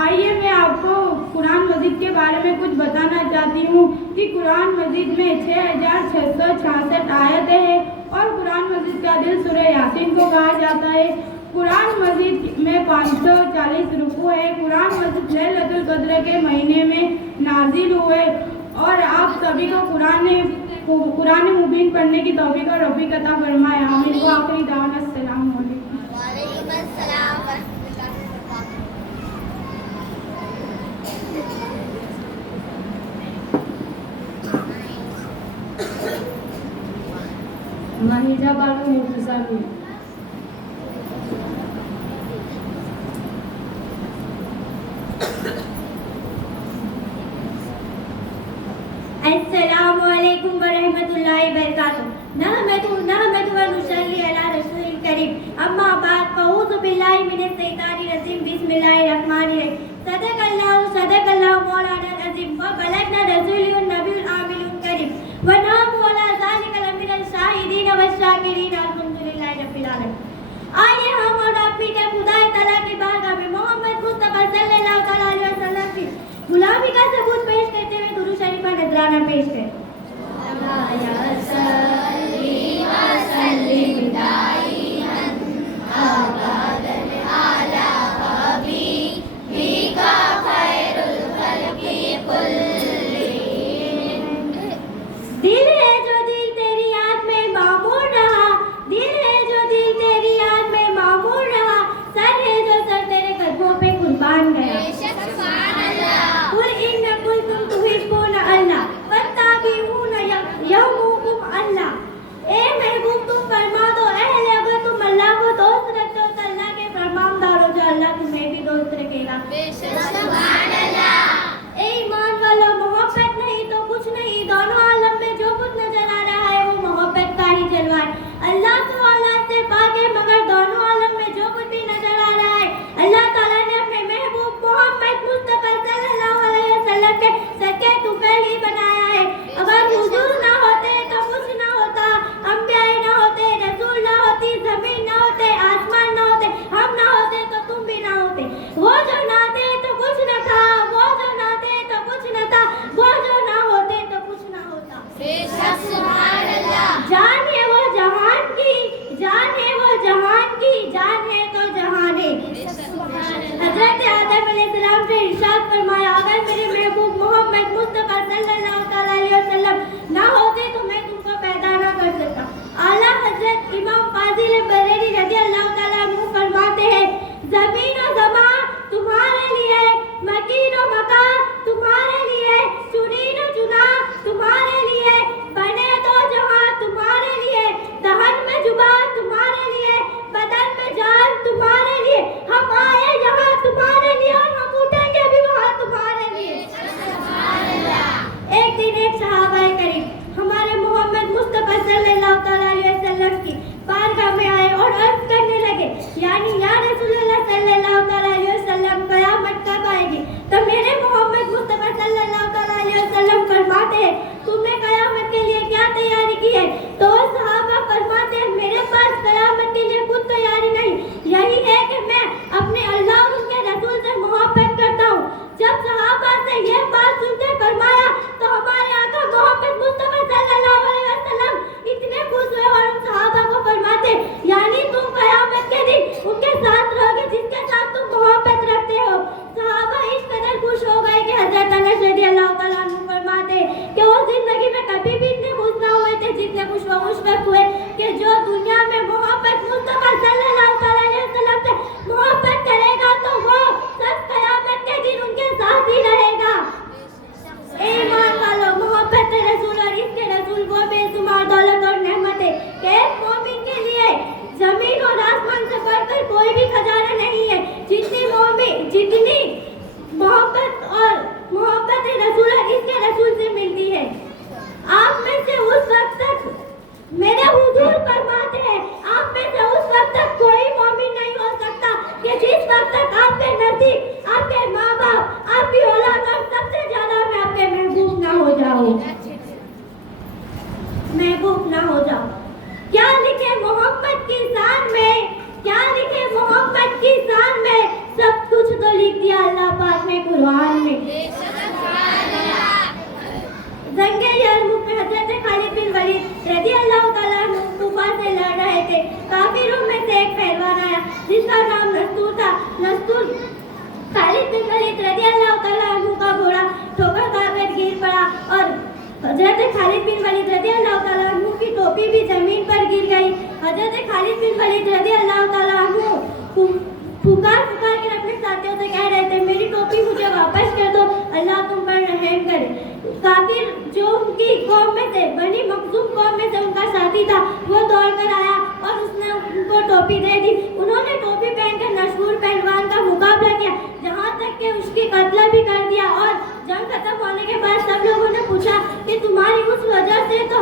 आइए मैं आपको कुरान मजीद के बारे में कुछ बताना चाहती हूँ कि कुरान मजीद में 6666 आयतें हैं और कुरान मजीद का दिल सूरह यासीन को कहा जाता है। कुरान मजीद में 540 रुकू है। कुरान मजीद लैलतुल कद्र के महीने में नाजिल हुए और आप सभी को कुरान मुबीन पढ़ने की तौफीक और रफ़ीक अता फरमाए। आमीन। व आखिरी दावाना अस्सलाम वालेकुम। माहिजा बानो मुर्तज़ा। अस्सलामुअलैकुम वरहमतुल्लाहि वबरकातुहू। नहमदुहु व नुसल्ली अला रसूलिल करीम। अम्मा बाद फ़अऊज़ु बिल्लाहि मिनश शैतानिर रजीम। बिस्मिल्लाहिर रहमानिर रहीम। सदक़ल्लाहु मौलाना अज़ीम व बलगना रसूलुन नबियुल आमिनुल करीम व नहनु अला ज़ालिका लमिनल शाहिदीन व शाकिरीन। अल्हम्दुलिल्लाहि रब्बिल आलमीन। आइए हम और आप भी खुदाए ताला की बारगाह में मोहम्मद मुस्तफा सल्लल्लाहु अलैहि वसल्लम की गुलामी का सबूत पेश करते हुए दुरूद शरीफ का नजराना पेश करें। दिल है जो दिल तेरी याद में मामूर रहा, दिल है जो दिल तेरी याद में मामूर रहा, सर है जो सर तेरे कदमों पे कुर्बान गया। कुल इन्ना कुंतुम तुहिब्बूना अल्लाह फत्ताबिऊना यहमू वक्त हुए कि जो दुनिया में मोहब्बत मुस्तफा सल्लल्लाहु अलैहि वसल्लम से मोहब्बत करेगा तो वो सब क़यामत के दिन उनके साथ ही रहेगा। ईमान वालों, मोहब्बत रसूल और इसके रसूल वो बेशुमार दौलत और नेमत है कि एक मोमिन के लिए जमीन और आसमान से बढ़कर कोई भी खजाना नहीं है। जितनी मोहब्बत रसूल और इसके रसूल से मिलती है, आप में से उस वक्त तक मेरे हुजूर फरमाते हैं, आप में से उस वक्त तक कोई मोमिन नहीं हो सकता कि जिस वक्त तक आपके नज़दीक आपके माँ बाप, आपकी औलाद और सबसे ज्यादा मैं आपके महबूब ना हो जाऊं। क्या लिखे मोहब्बत की शान में, क्या लिखे मोहब्बत की शान में, सब कुछ तो लिख दिया अल्लाह पाक ने कुरान में। जंगे यरमुक में हजरत खालिद बिन वलीद रज़ियल्लाहु ताला अन्हु तूफा से लड़ रहे थे। काफिरों में से एक पहलवान आया जिसका नाम नस्तूर था। नस्तूर खालिद बिन वलीद रज़ियल्लाहु ताला अन्हु का घोड़ा ठोकर खाकर गिर पड़ा और हजरत खालिद बिन वलीद रज़ियल्लाहु ताला अन्हु की टोपी भी जमीन पर गिर गई। हजरत खालिद बिन वलीद रज़ियल्लाहु ताला अन्हु पुकार के अपने साथियों से कह रहे थे, मेरी टोपी मुझे वापस कर दो, अल्लाह तुम पर रहम करे। काफिर जो उनकी कौम में से, बनी मखजूम कौम में से उनका साथी था, वो दौड़ कर आया और उसने उनको टोपी दे दी। उन्होंने टोपी पहनकर मशहूर पहलवान का मुकाबला किया, जहाँ तक कि उसकी कत्ल भी कर दिया। और जंग खत्म होने के बाद सब लोगों ने पूछा कि तुम्हारी उस वजह से तो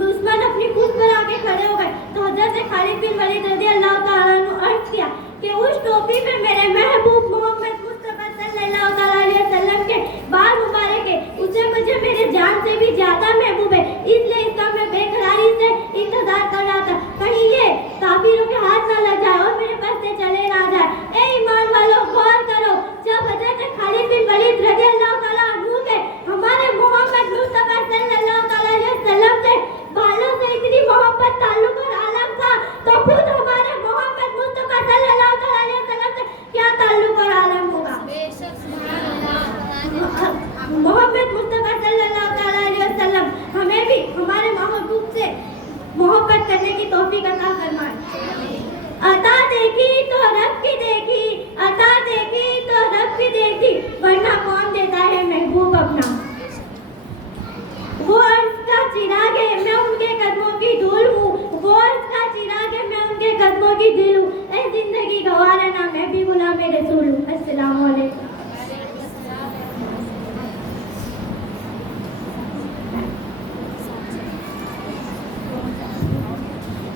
दुश्मन अपनी पूंछ पर आके खड़े हो गए। तो हजरत खालिद बिन वलीद रज़ियल्लाहु ताला अन्हु अर्ज किया कि उस टोपी पे मेरे महबूब मोहम्मद मुस्तफा सल्लल्लाहु अलैहि वसल्लम के बाल मुबारक है, उसे मुझे मेरे जान से भी ज्यादा महबूब है, इसलिए इसका मैं बेकरारी से इंतजार कर रहा था, कहीं ये काफिरों के हाथ ना लग जाए और मेरे पास से चले ना जाए। ए ईमान वालों, गौर करो, जब हजरत खालिद बिन वलीद रज़ियल्लाहु ताला अन्हु के हमारे मोहम्मद मुस्तफा सल्लल्लाहु अलैहि वसल्लम से बालों से इतनी मोहब्बत, ताल्लुक और आलम था, तो खुद हमारे मोहम्मद मुस्तफा सल्लल्लाहु अलैहि वसल्लम से क्या ताल्लुक और आलम होगा। मोहम्मद मुस्तफा सल्लल्लाहु अलैहि वसल्लम हमें भी हमारे महबूब से मोहब्बत करने की तौफीक अता फरमाए। अता देखी तो रब की देखी, अता देखी तो रब की देखी, वरना कौन देता है महबूब अपना। वो अर्ज़ का चिराग है, मैं उनके कदमों की धूल हूँ, वो अर्ज़ का चिराग है, मैं उनके कदमों की दिल हूँ। ऐ जिंदगी गवार है ना, मैं भी गुलाम रसूल हूँ। अस्सलामु अलैकुम।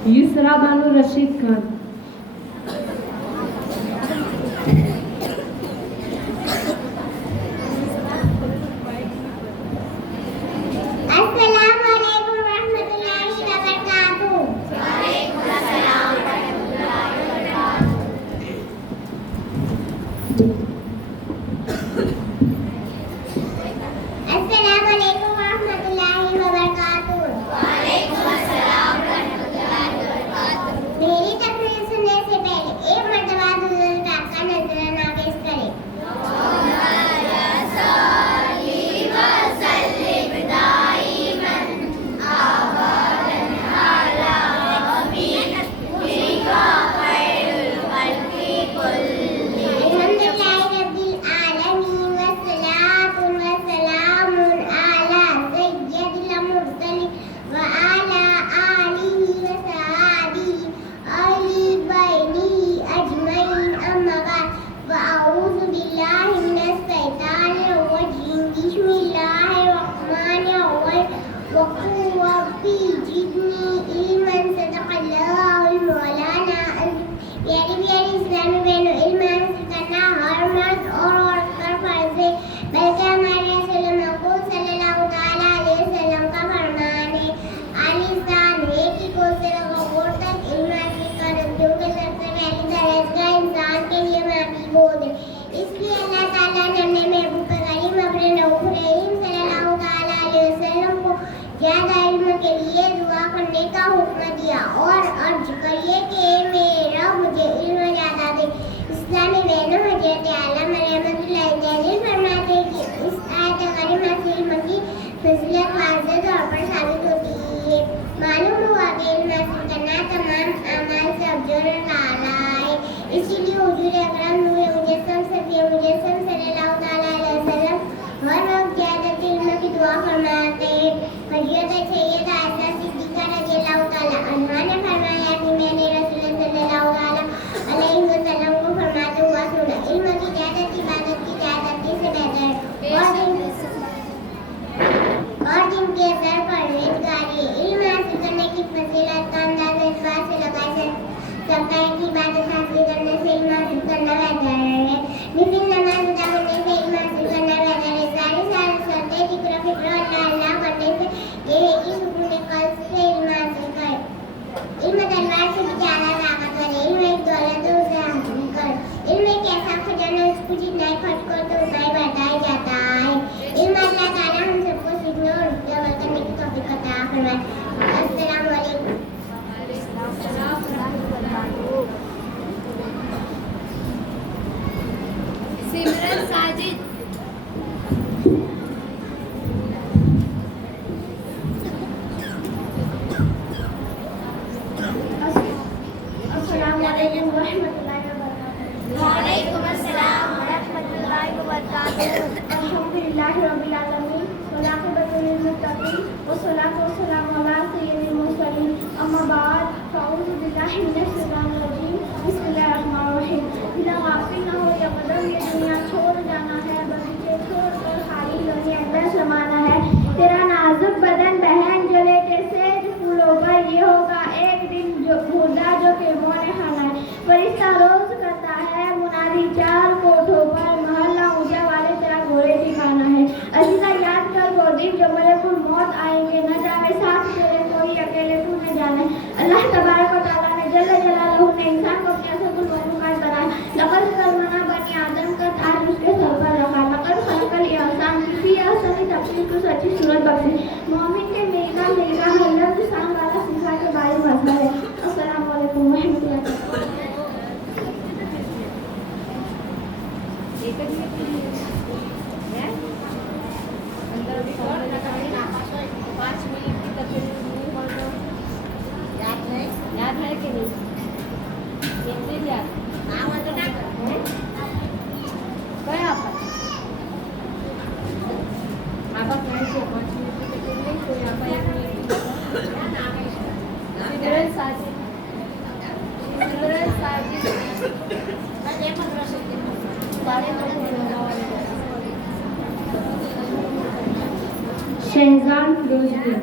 युसरा बानो रशीद खान। ज्यादा इल्म के लिए दुआ करने का हुक्म दिया और अर्ज करिए कि मेरा मुझे इल्म ज्यादा दे। इस्लामी बहनों, हज़रत आला रहमतुल्लाह अलैहि फरमाते हैं कि इस आयत करीमा से इल्म की फजीलत वाज़ेह तौर पर साबित होती है। मालूम फजर ताला है। इसीलिए हुजूर अकरम नूर मुजस्सम सल्लल्लाहु ताला अलैहि वसल्लम हर वक्त ज़ियादत इल्म की दुआ फरमाते हैं। हज़रत सैयद आयशा सिद्दीक़ा रज़ियल्लाहु ताला अन्हा ने फरमाया कि मैंने रसूल सल्लल्लाहु ताला अलैहि वसल्लम को फरमाते हुआ सुना, इल्म की ज़ियादत इबादत की ज़्यादती से बेहतर है और जिनके सर परहेज़गारी है। इल्म हासिल करने की फजीलत का अंदाज़ा इस बात से लगाया जा सकता है कि इबादत हासिल करने से इल्म हासिल करना बेहतर है। लेकिन नमाज अदा करने से इल्म हासिल करना बेहतर है। सारे सल्ते जिक्र फिक्र अल्लाह करने से ये है कि सुकून कल्ब से इल्म हासिल करे। इल्म तलवार से भी ज़्यादा ताकतवर है। इल्म एक दौलत है, उसे हासिल कर। इल्म एक ऐसा खजाना है, उसको जितना ही खर्च करो तो उतना ही बढ़ता ही जाता है। इल्म अल्लाह ताला हम सबको सीखने और अमल करने की तौफीक अता फरमाए। अस्सलाम वालेकुम। सिमरन साजिद। अस्सलाम वालेकुम व रहमतुल्लाहि व बरकातुहू। वालेकुम अस्सलाम व रहमतुल्लाहि व बरकातुहू। अल्हम्दुलिल्लाहि रब्बिल आलमीन व आक़िबतु लिल मुत्तक़ीन व सलातु व सलामु अला सय्यिदिल मुरसलीन। अम्मा बाद फ़अऊज़ु बिल्लाहि मिनश शैतानिर रजीम। बिस्मिल्लाहिर रहमानिर रहीम। बिना गाफिल न हो या कदम ये दुनिया छोड़ जाना है, बगीचे छोड़ कर खाली लोनी अंदर समाना है। तेरा नाजुक बदन बहन जले कैसे फूलों पर, ये होगा एक दिन जो मुर्दा जो फ़िल्मों ने खाना है। फरिश्ता रोज करता है मुनादी चार कोठों पर, मोहल्ला ऊंचा वाले तेरा घोड़े ठिकाना है। अजीजा याद कर वो दिन जो मलकुल मौत आएंगे, न जाने साथ तेरे कोई अकेले तू न जाने। अल्लाह तबारक व तआला ने जल्ल जलालहू ने इंसान को अपने असल मखलूक़ात बनाया। लक़द करमना बनी आदम का ताज उसके सर पर रखा। लक़द खलक़ल इंसान किसी असली तफसील को सच्ची सूरत बख्शी। मोमिन के मिलना हर लफ्ज़ शान वाला सिखा के बारी मसला है। अस्सलामु अलैकुम व रहमतुल्लाहि व बरकातुहू। याद है कि नहीं? कितने याद? गया आप कैसे 5 मिनट के लिए कोई आप एक मिनट सिमरन साजिद। सिमरन साजिद अरे 15 सेकंड सारे शहजान फिरोजपुर।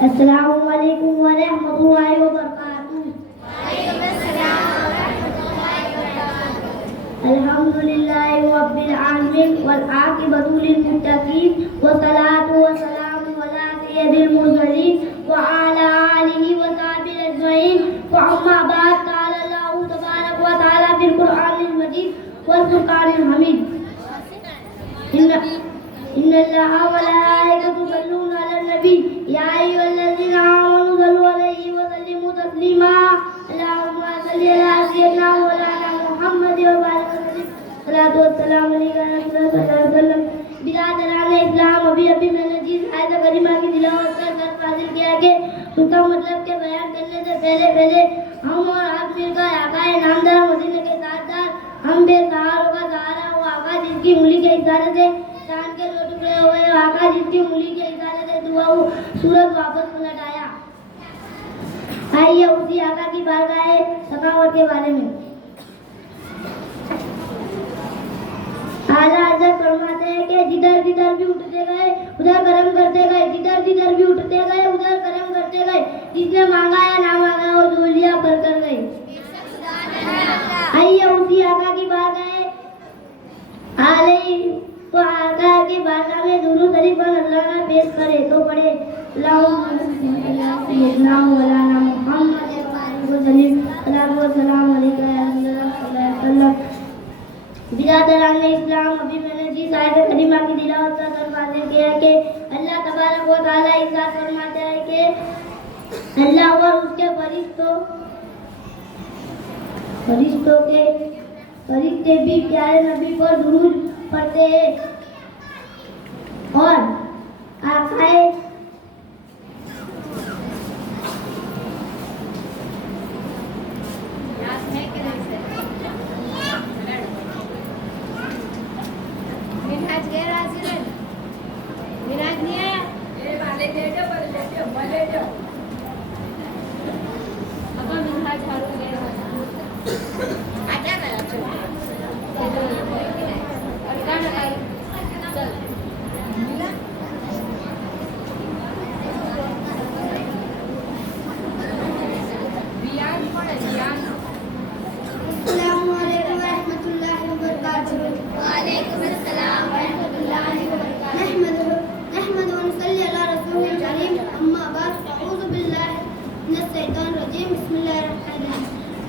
अस्सलामु अलैकुम व रहमतुल्लाहि व बरकातुहू। अल्हम्दुलिल्लाहि रब्बिल आलमीन वल आक़िबतु लिल मुत्तक़ीन व सलातु व सलामु अला सय्यिदिल मुरसलीन व अला आलिहि व सहाबिहि अजमईन। व अम्मा बाद क़ाल अल्लाहु तबारक व तआला फिल क़ुरआनिल मजीद वल फ़ुरक़ानिल हमीद। इन्नल्लाहा व मलाइकतहु युसल्लूना अलन नबी या अय्युहल्लज़ीना आमनू सल्लु अलैहि व सल्लिमू तस्लीमा। अल्लाहुम्मा सल्लि अला सय्यिदिना मौलाना मुहम्मद व बारिक वसल्लिम। सलातु व सलाम अलैका या रसूलल्लाह सल्लल्लाहु अलैहि वसल्लम। बिरादरान इस्लाम, अभी मैंने जिस आयत करीमा की तिलावत कर दर्स हासिल किया कि उसका मतलब के बयान करने से पहले हम और आप मिलकर आकाए नामदार मदीने के ताजदार हम बेसहारों का सहारा वो आका जिसकी उंगली के इशारे से चांद के 2 टुकड़े हुए, आका जिसकी उंगली के इशारे से दुआ सूरज वापस पलट आया। आइए उसी आका की बारगाह सखावत के बारे में। आला हज़रत फरमाते हैं कि जिधर जिधर भी उठते गए उधर कर्म करते गए, जिधर जिधर भी उठते गए उधर कर्म करते गए। जिसने मांगा या ना मांगा वो झोलियां भर कर गए। आइए उसी आका की बारगाह आले तो आका की बारगाह में दुरूद शरीफ पर नजराना पेश करे तो पढ़े सल्लल्लाहु मौलाना मुहम्मद व सल्लम। सलाम अलैका या रसूलल्लाह सल्लल्लाहु अलैहि वसल्लम। برادران اسلام، ابھی میں نے جس آیت کریمہ کی تلاوت کا کر واضح کیا کہ اللہ تبارک و تعالیٰ ارشاد فرماتا ہے کہ اللہ اور اس کے فرشتے بھی پیارے نبی پر درود پڑھتے ہیں اور آقائے मिराज नहीं आया अब मिराज हारू ले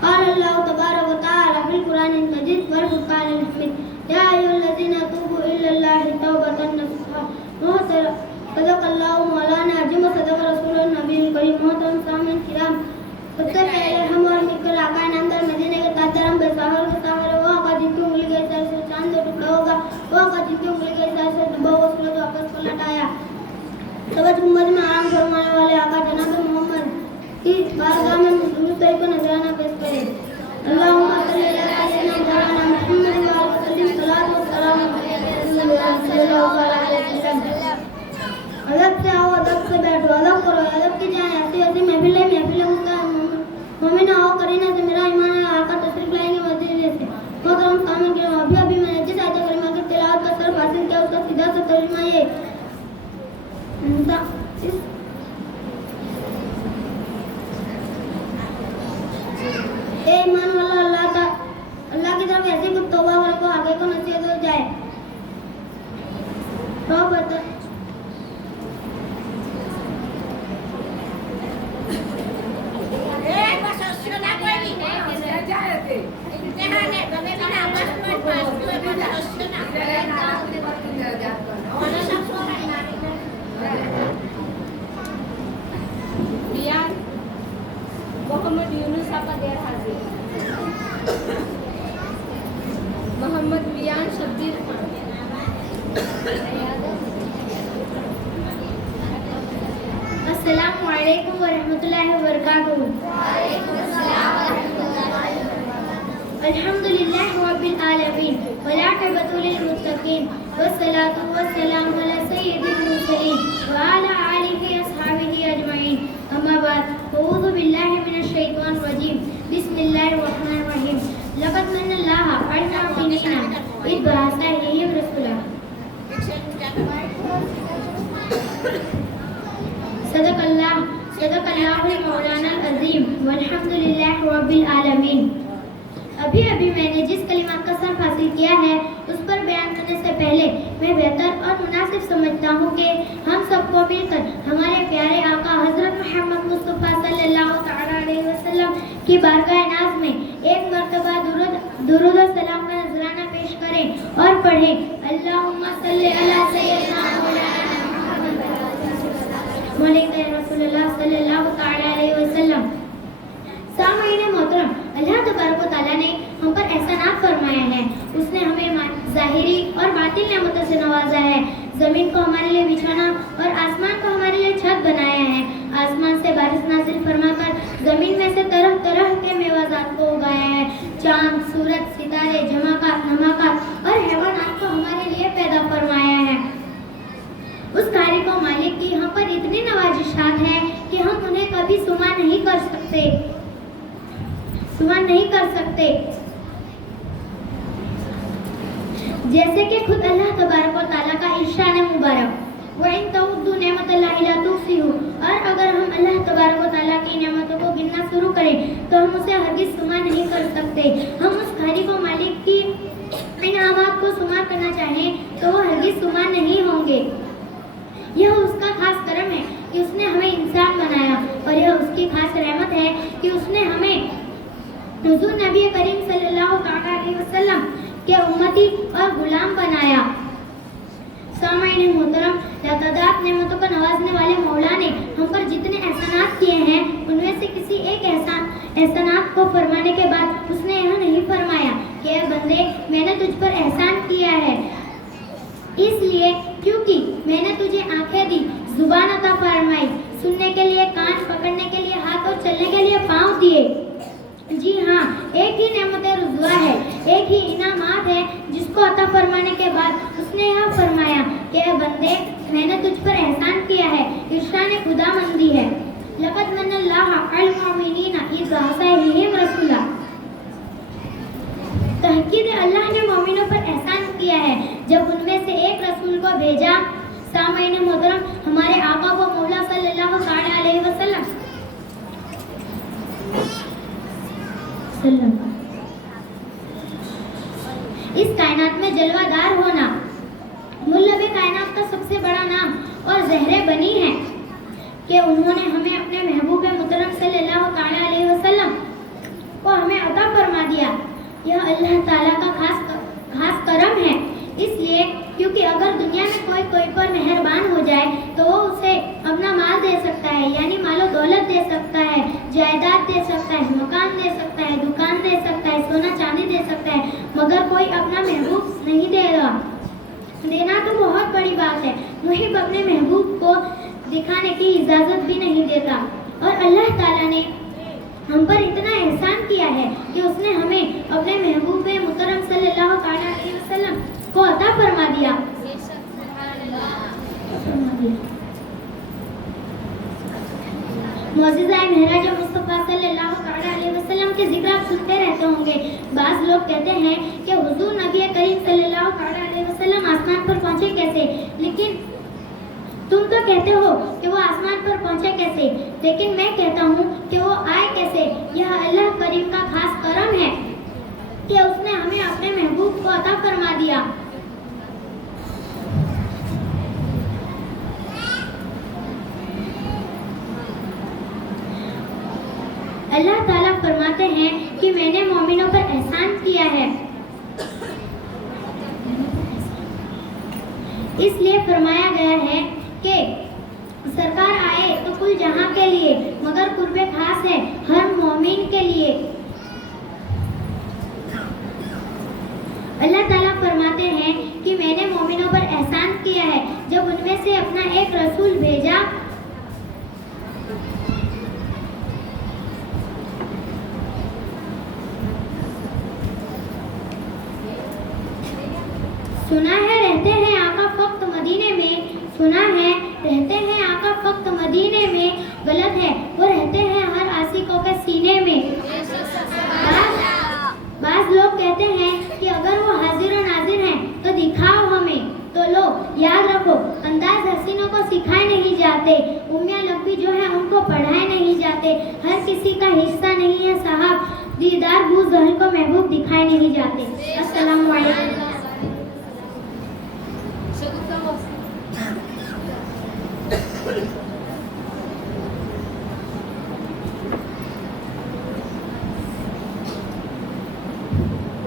قال الله تبارك وتعالى في القرآن المجيد والفرقان الحميد يا أيها الذين توبوا إلى الله توبة نصوحا صدق الله مولانا عظيم صدق رسول النبي الكريم محترم سامعین کرام اتر ہم اور نکل آقا نامدار مدینے کے تاجدارم بے ساحل کے ساحل وہ آقا جن کی انگلی کے سر سے چاند دو ٹکڑا ہوگا وہ آقا جن کی انگلی کے سر سے ڈبا ہوا سورج واپس کو لٹایا سبج امت میں آرام فرمانے والے آقا جناب محمد کی بارگاہ میں درود شریف کو نذرانہ پیش کریں اللہم صلی علی سیدنا مولانا محمد وعلی وسلم صلاۃ و سلام علیہ صلی اللہ علیہ وسلم ادب سے آؤ ادب سے بیٹھو ادب کرو ادب کی جائیں ایسی ایسی محفلیں مومن آؤ کرینہ سے میرا ایمان ہے آقا تشریف لائیں گے مسجد سے محترم سامعین کرام ابھی میں نے جس آیت کریمہ کی تلاوت کا سر حاصل کیا اس کا سیدھا سا ترجمہ یہ اے ایمان والا اللہ کی طرف ایسے کچھ توبہ کرو آگے کو نصیحت ہو جائے تو بتا मोहम्मद यूनुस आपका देर हाजिर मोहम्मद वियान शब्बीर अस्सलामु अलैकुम व रहमतुल्लाहि व बरकातुहू अल्हम्दुलिल्लाहि रब्बिल आलमीन वल आक़िबतु लिल मुत्तक़ीन वस्सलातु वस्सलामु अला सय्यिदिल मुरसलीन व अला आलिहि अस्हाबिहि अजमईन अम्मा बाद अऊज़ु बिल्लाहि मिनश शैतानिर रजीम बिस्मिल्लाहिर रहमानिर रहीम लक़द मन्नल्लाहु अलल मुमिनीना इज़ बअसा इलैहिम रसूला सदक़ल्लाहुल मौलाना अज़ीम वल्हम्दुलिल्लाहि रब्बिल आलमीन। अभी मैंने जिस कलिमा का सर्फ हासिल किया है उस पर बयान करने से पहले मैं बेहतर और मुनासिब समझता हूँ कि हम सबको मिलकर हमारे प्यारे आका हज़रत मोहम्मद मुस्तफ़ा सल्लल्लाहु तआला अलैहि वसल्लम की बारगाह नाज़ में एक मरतबा दुरूद और सलाम का नजराना पेश करें और पढ़ें अल्लाहुम्मा सल्ली अला सय्यिदना मौलाना रसूलुल्लाह सल्लल्लाहु तआला अलैहि वसल्लम। सामईन मोहतरम, अल्लाह तबारक व तआला ने हम पर एहसानात फरमाया है। उसने हमें ज़ाहिरी और बातिन नेमतों से नवाजा है। ज़मीन को हमारे लिए बिछाना और आसमान को हमारे लिए छत बनाया है। आसमान से बारिश नाज़िल फरमाकर ज़मीन में से तरह तरह के मेवाजात को उगाया है। चाँद, सूरज, सितारे, जमाकात, नमाकात और हैवानात को हमारे लिए पैदा फरमाया है। उस खालिक व मालिक की हम पर इतनी नवाजिशात है कि हम उन्हें कभी सुमा नहीं कर सकते। जैसे कि खुद अल्लाह तबारक व तआला का इरशाद मुबारक व इन तउद्दू नेमतल्लाहि ला तुहसीहू, और अगर हम अल्लाह तबारक व तआला की नेमतों को गिनना शुरू करें तो हम उसे हरगिज़ शुमार नहीं कर सकते। हम उस खालिक व मालिक की इनामात को शुमार करना चाहें तो वो हरगिज़ शुमार नहीं होंगे। यह उसका खास करम है कि उसने हमें इंसान बनाया और यह उसकी खास रहमत है कि उसने हमें हुज़ूर नबी करीम सल्लल्लाहु अलैहि वसल्लम के उम्मत उम्मती और गुलाम बनाया। सामाईन मोहतरम, लातादात नेमतों का नवाजने वाले मौला ने हम पर जितने एहसानात किए हैं, उनमें से किसी एक एहसानात को फरमाने के बाद उसने यह नहीं फरमाया कि ऐ बंदे, मैंने तुझ पर एहसान किया है इसलिए क्योंकि मैंने तुझे आंखें दी, जुबान अता फरमाई, सुनने के लिए कान, पकड़ने के लिए हाथ और चलने के लिए पाँव दिए। जी हाँ, एक ही नेमत रुज़वा है, एक ही इनामात है जिसको अता फरमाने के बाद उसने यह फरमाया कि ऐ बंदे, मैंने तुझ पर एहसान किया है, इरशान खुदामंदी है। लक़द मन्नल्लाहु अलल मुमिनीना इज़ बअसा रसूला। तहकीद अल्लाह ने मोमिनों पर एहसान किया है जब उनमें से एक रसूल को भेजा। सामईन मोहतरम, हमारे आका व मौला सल्लल्लाहु अलैहि वसल्लम इस कायनात में जलवादार होना मुल्लबे कायनात का सबसे बड़ा नाम और ज़हरे बनी है कि उन्होंने हमें अपने महबूब मुकर्रम सल्लल्लाहु अलैहि वसल्लम को हमें अता फरमा दिया। यह अल्लाह ताला का खास करम है, इसलिए क्योंकि अगर दुनिया में कोई पर मेहरबान हो जाए तो वो उसे अपना माल दे सकता है, यानी मालो दौलत दे सकता है, जायदाद दे सकता है, मकान दे सकता है, दुकान दे सकता है, सोना चांदी दे सकता है, मगर कोई अपना महबूब नहीं दे रहा। देना तो बहुत बड़ी बात है, मुहिब अपने महबूब को दिखाने की इजाज़त भी नहीं देता। और अल्लाह ताला ने हम पर इतना एहसान किया है कि उसने हमें अपने महबूब मुकर्रम सल्लल्लाहु अलैहि वसल्लम को अता फरमा दिया। मौजूदा महराज मुस्तफ़ा सल्लल्लाहु अलैहि वसल्लम के जिक्र आप सुनते रहते होंगे। बाज़ लोग कहते हैं कि हुजूर नबी करीम सल्लल्लाहु अलैहि वसल्लम आसमान पर पहुंचे कैसे, लेकिन तुम तो कहते हो कि वो आसमान पर पहुंचे कैसे, लेकिन मैं कहता हूँ कि वो आए कैसे। यह अल्लाह करीम का खास करम है कि उसने हमें अपने महबूब को अता फरमा दिया। अल्लाह ताला फरमाते हैं कि मैंने मोमिनों पर एहसान किया है, इसलिए फरमाया गया है कि सरकार आए तो कुल जहां के लिए, मगर कुर्बे खास है हर मोमिन के लिए। अल्लाह ताला फरमाते हैं कि मैंने मोमिनों पर एहसान किया है जब उनमें से अपना एक रसूल भेजा। सुना है रहते हैं आका फक्त मदीने में, सुना है रहते हैं आका फक्त मदीने में, गलत है वो रहते हैं हर आशिकों के सीने में। बाज़ लोग कहते हैं कि अगर वो हाजिर और नाजिर हैं तो दिखाओ हमें, तो लो याद रखो अंदाज हसीनों को सिखाए नहीं जाते, उम्मिया लोग भी जो है उनको पढ़ाए नहीं जाते, हर किसी का हिस्सा नहीं है साहब, दीदार बू जहल को महबूब दिखाए नहीं जाते। अस्सलाम वालेकुम।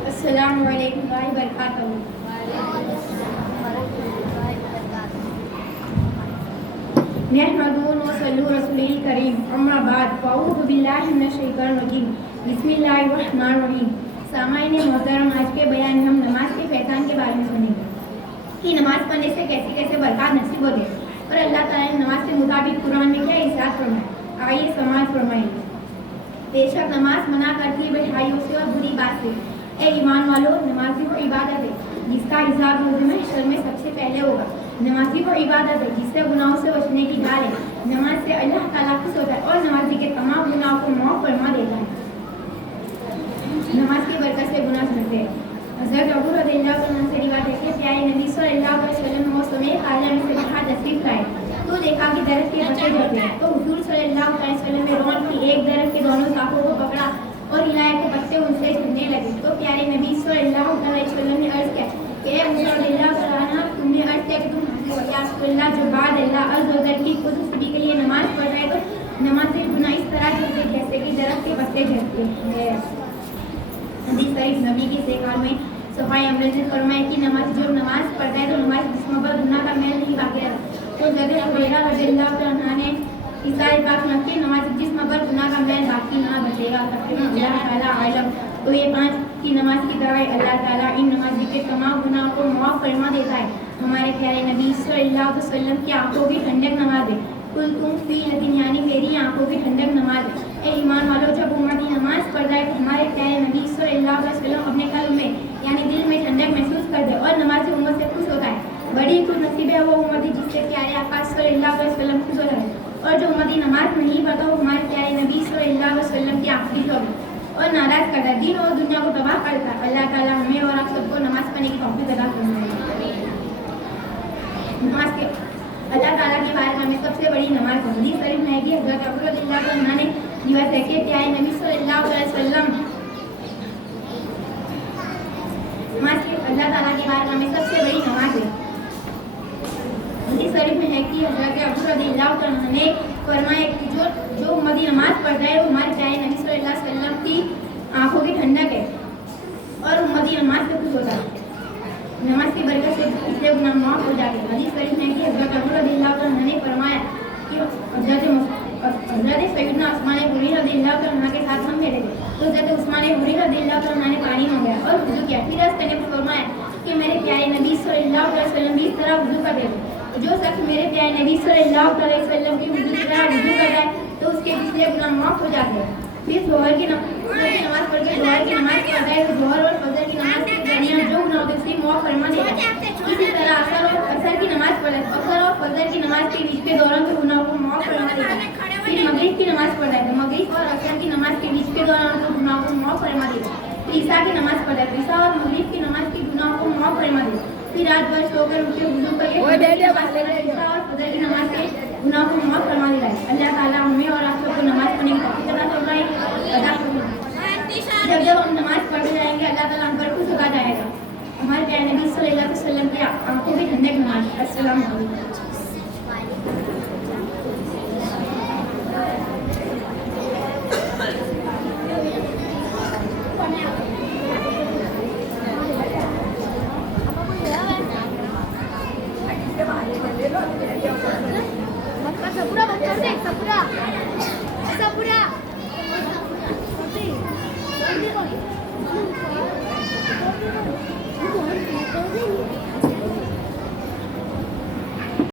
अस्सलामु अलैकुम व बरकातहू। नहमदुहु व सल्लु रसूलिल करीम, अम्मा बाद, फ़अऊज़ु बिल्लाहि मिनश शैतानिर रजीम, बिस्मिल्लाहिर रहमानिर रहीम। सामाईन मोहतरम, आज के बयान में हम नमाज के फैज़ान के बारे में सुनेंगे कि नमाज पढ़ने से कैसे कैसे बरकत नसीब होते हैं और अल्लाह ताला ने नमाज के मुताबिक कुरान में क्या इरशाद फरमाया। आइए समाज फरमाइए। बेशक नमाज मना करती है बुराइयों से और बुरी बात से। ए ईमान वालों, नमाजी वो इबादत है जिसका हिसाब रोज़ में शर में सबसे पहले होगा। नमाजी वो इबादत है जिससे गुनाहों से बचने की ढाल है। नमाज से अल्लाह ताला खुश होता है और नमाजी के तमाम गुनाहों को माफ़ फरमा देता है। नमाज की बरकत से गुनाह धुलते हैं। हज़रत अबू रज़ियल्लाहु अन्हु से रिवायत है कि प्यारे नबी सल्लल्लाहु अलैहि वसल्लम मौसम हाल में से बाहर तशरीफ लाए तो देखा कि दरख्त के पत्ते झड़ते हैं, तो हुजूर सल्लल्लाहु अलैहि वसल्लम ने रोन की एक दरख्त के दोनों शाखों को पकड़ा और हिलाया तो पत्ते उनसे झड़ने लगे। तो प्यारे नबी सल्लल्लाहु अलैहि वसल्लम ने अर्ज़ किया कि ए मूसा रज़ियल्लाहु अन्हु, तुमने अर्ज़ किया कि तुम या रसूलल्लाह, जब बाद अल्लाह अज़्ज़ व जल की खुदकुशी के लिए नमाज पढ़ रहे तो नमाज से गुनाह इस तरह झड़ते जैसे कि दरख्त के पत्ते झड़ते हैं। हदीस शरीफ नबी की सेकाल में सफाई भाई अमृत ने फरमाया कि नमाज जो नमाज पढ़ता है तो नमाज जिस्म पर गुनाह का मैल नहीं बाकी रहता। तो हज़रत हुरैरा रज़ियल्लाहु अन्हु ने ईसाई पाक में कि नमाज जिस्म पर गुनाह का मैल बाकी ना बचेगा। अल्लाह ताला आलम। तो ये 5 की नमाज की तरह अल्लाह ताला इन नमाजी के तमाम गुनाह को माफ़ फरमा देता है। हमारे प्यारे नबी सल्लल्लाहु अलैहि वसल्लम की आंखों की ठंडक नमाज है। कुल तुम फी लेकिन यानी मेरी आंखों की ठंडक नमाज है। ए ईमान वालों, जब उम्मती नमाज पढ़ जाए तो हमारे प्यारे नबी सल्लल्लाहु अलैहि वसल्लम अपने कल्ब में यानी दिल में ठंडक महसूस कर दे और नमाज से उम्मत से खुश होता है। बड़ी खुश नसीब है वो उम्मती जिससे प्यारे आका सल्लल्लाहु अलैहि वसल्लम खुश हो रहे। और जो उम्मती नमाज नहीं पढ़ता वो हमारे प्यारे नबी सल्लल्लाहु अलैहि वसल्लम की आखिरी शौक और नाराज करता है, दिन और दुनिया को तबाह करता है। अल्लाह ताला हमें और आप सबको नमाज पढ़ने की तौफीक अता फरमाए। नमाज के अल्लाह ताला के बारे में हमें सबसे बड़ी नमाज हदीस शरीफ में है कि हज़रत अबू रज़ियल्लाहु अन्हु ने रिवायत है कि प्यारे नबी सल्लल्लाहु अलैहि वसल्लम नमाज के अल्लाह ताला के बारे में हमें सबसे बड़ी नमाज है। हदीस शरीफ में है कि हज़रत अबू रज़ियल्लाहु अन्हु ने फरमाया कि जो उम्मती नमाज पढ़ता है वो हमारे प्यारे नबी सल्लल्लाहु अलैहि वसल्लम की आंखों की ठंडक है और उम्मती नमाज से खुश होता है। नमाज की बरकत से पिछले गुनाह माफ हो जाते हैं। हदीस शरीफ में है कि हज़रत अबू रज़ियल्लाहु अन्हु ने फरमाया कि हज़रत सैयदना उस्मान गनी रज़ियल्लाहु अन्हु के साथ हम मिले थे। तो हज़रत उस्मान गनी रज़ियल्लाहु अन्हु ने पानी मांगा और वुज़ू किया। फिर अर्ज़ करने पर फरमाया कि मेरे प्यारे नबी सल्लल्लाहु अलैहि वसल्लम भी इस तरह वुज़ू करते थे। जो शख्स मेरे प्यारे नबी सल्लल्लाहु अलैहि वसल्लम की तरह वुज़ू करता है तो उसके पिछले गुनाह माफ हो जाते हैं। फिर जोहर की नमाज पढ़ के जोहर की नमाज पढ़ता है तो जोहर और फजर की नमाज के दरमियान जो गुनाह होते हैं उसकी माफ फरमा देता है। इसी तरह असर की नमाज पढ़ता है, असर और फजर की नमाज के बीच के दौरान के गुनाह को माफ फरमा देता है। फिर मगरिब की नमाज पढ़ता है तो मगरिब और असर की नमाज के बीच के दौरान के गुनाह को माफ फरमा देता है। फिर ईसा की नमाज पढ़ता है तो ईसा और मगरिब की नमाज के गुनाह को माफ फरमा देता है। फिर रात भर सोकर उठकर वुज़ू करके ईसा और फजर की नमाज के गुनाह को माफ फरमा देता है। अल्लाह ताला हमें और आप सबको नमाज पढ़ने की तौफीक अता फरमाए। जब हम नमाज पढ़ जाएंगे अल्लाह ताला हम पर खुश होता जाएगा। हमारे प्यारे नबी सल्लल्लाहु अलैहि वसल्लम की आंखों की ठंडक नमाज। अस्सलाम वालेकुम।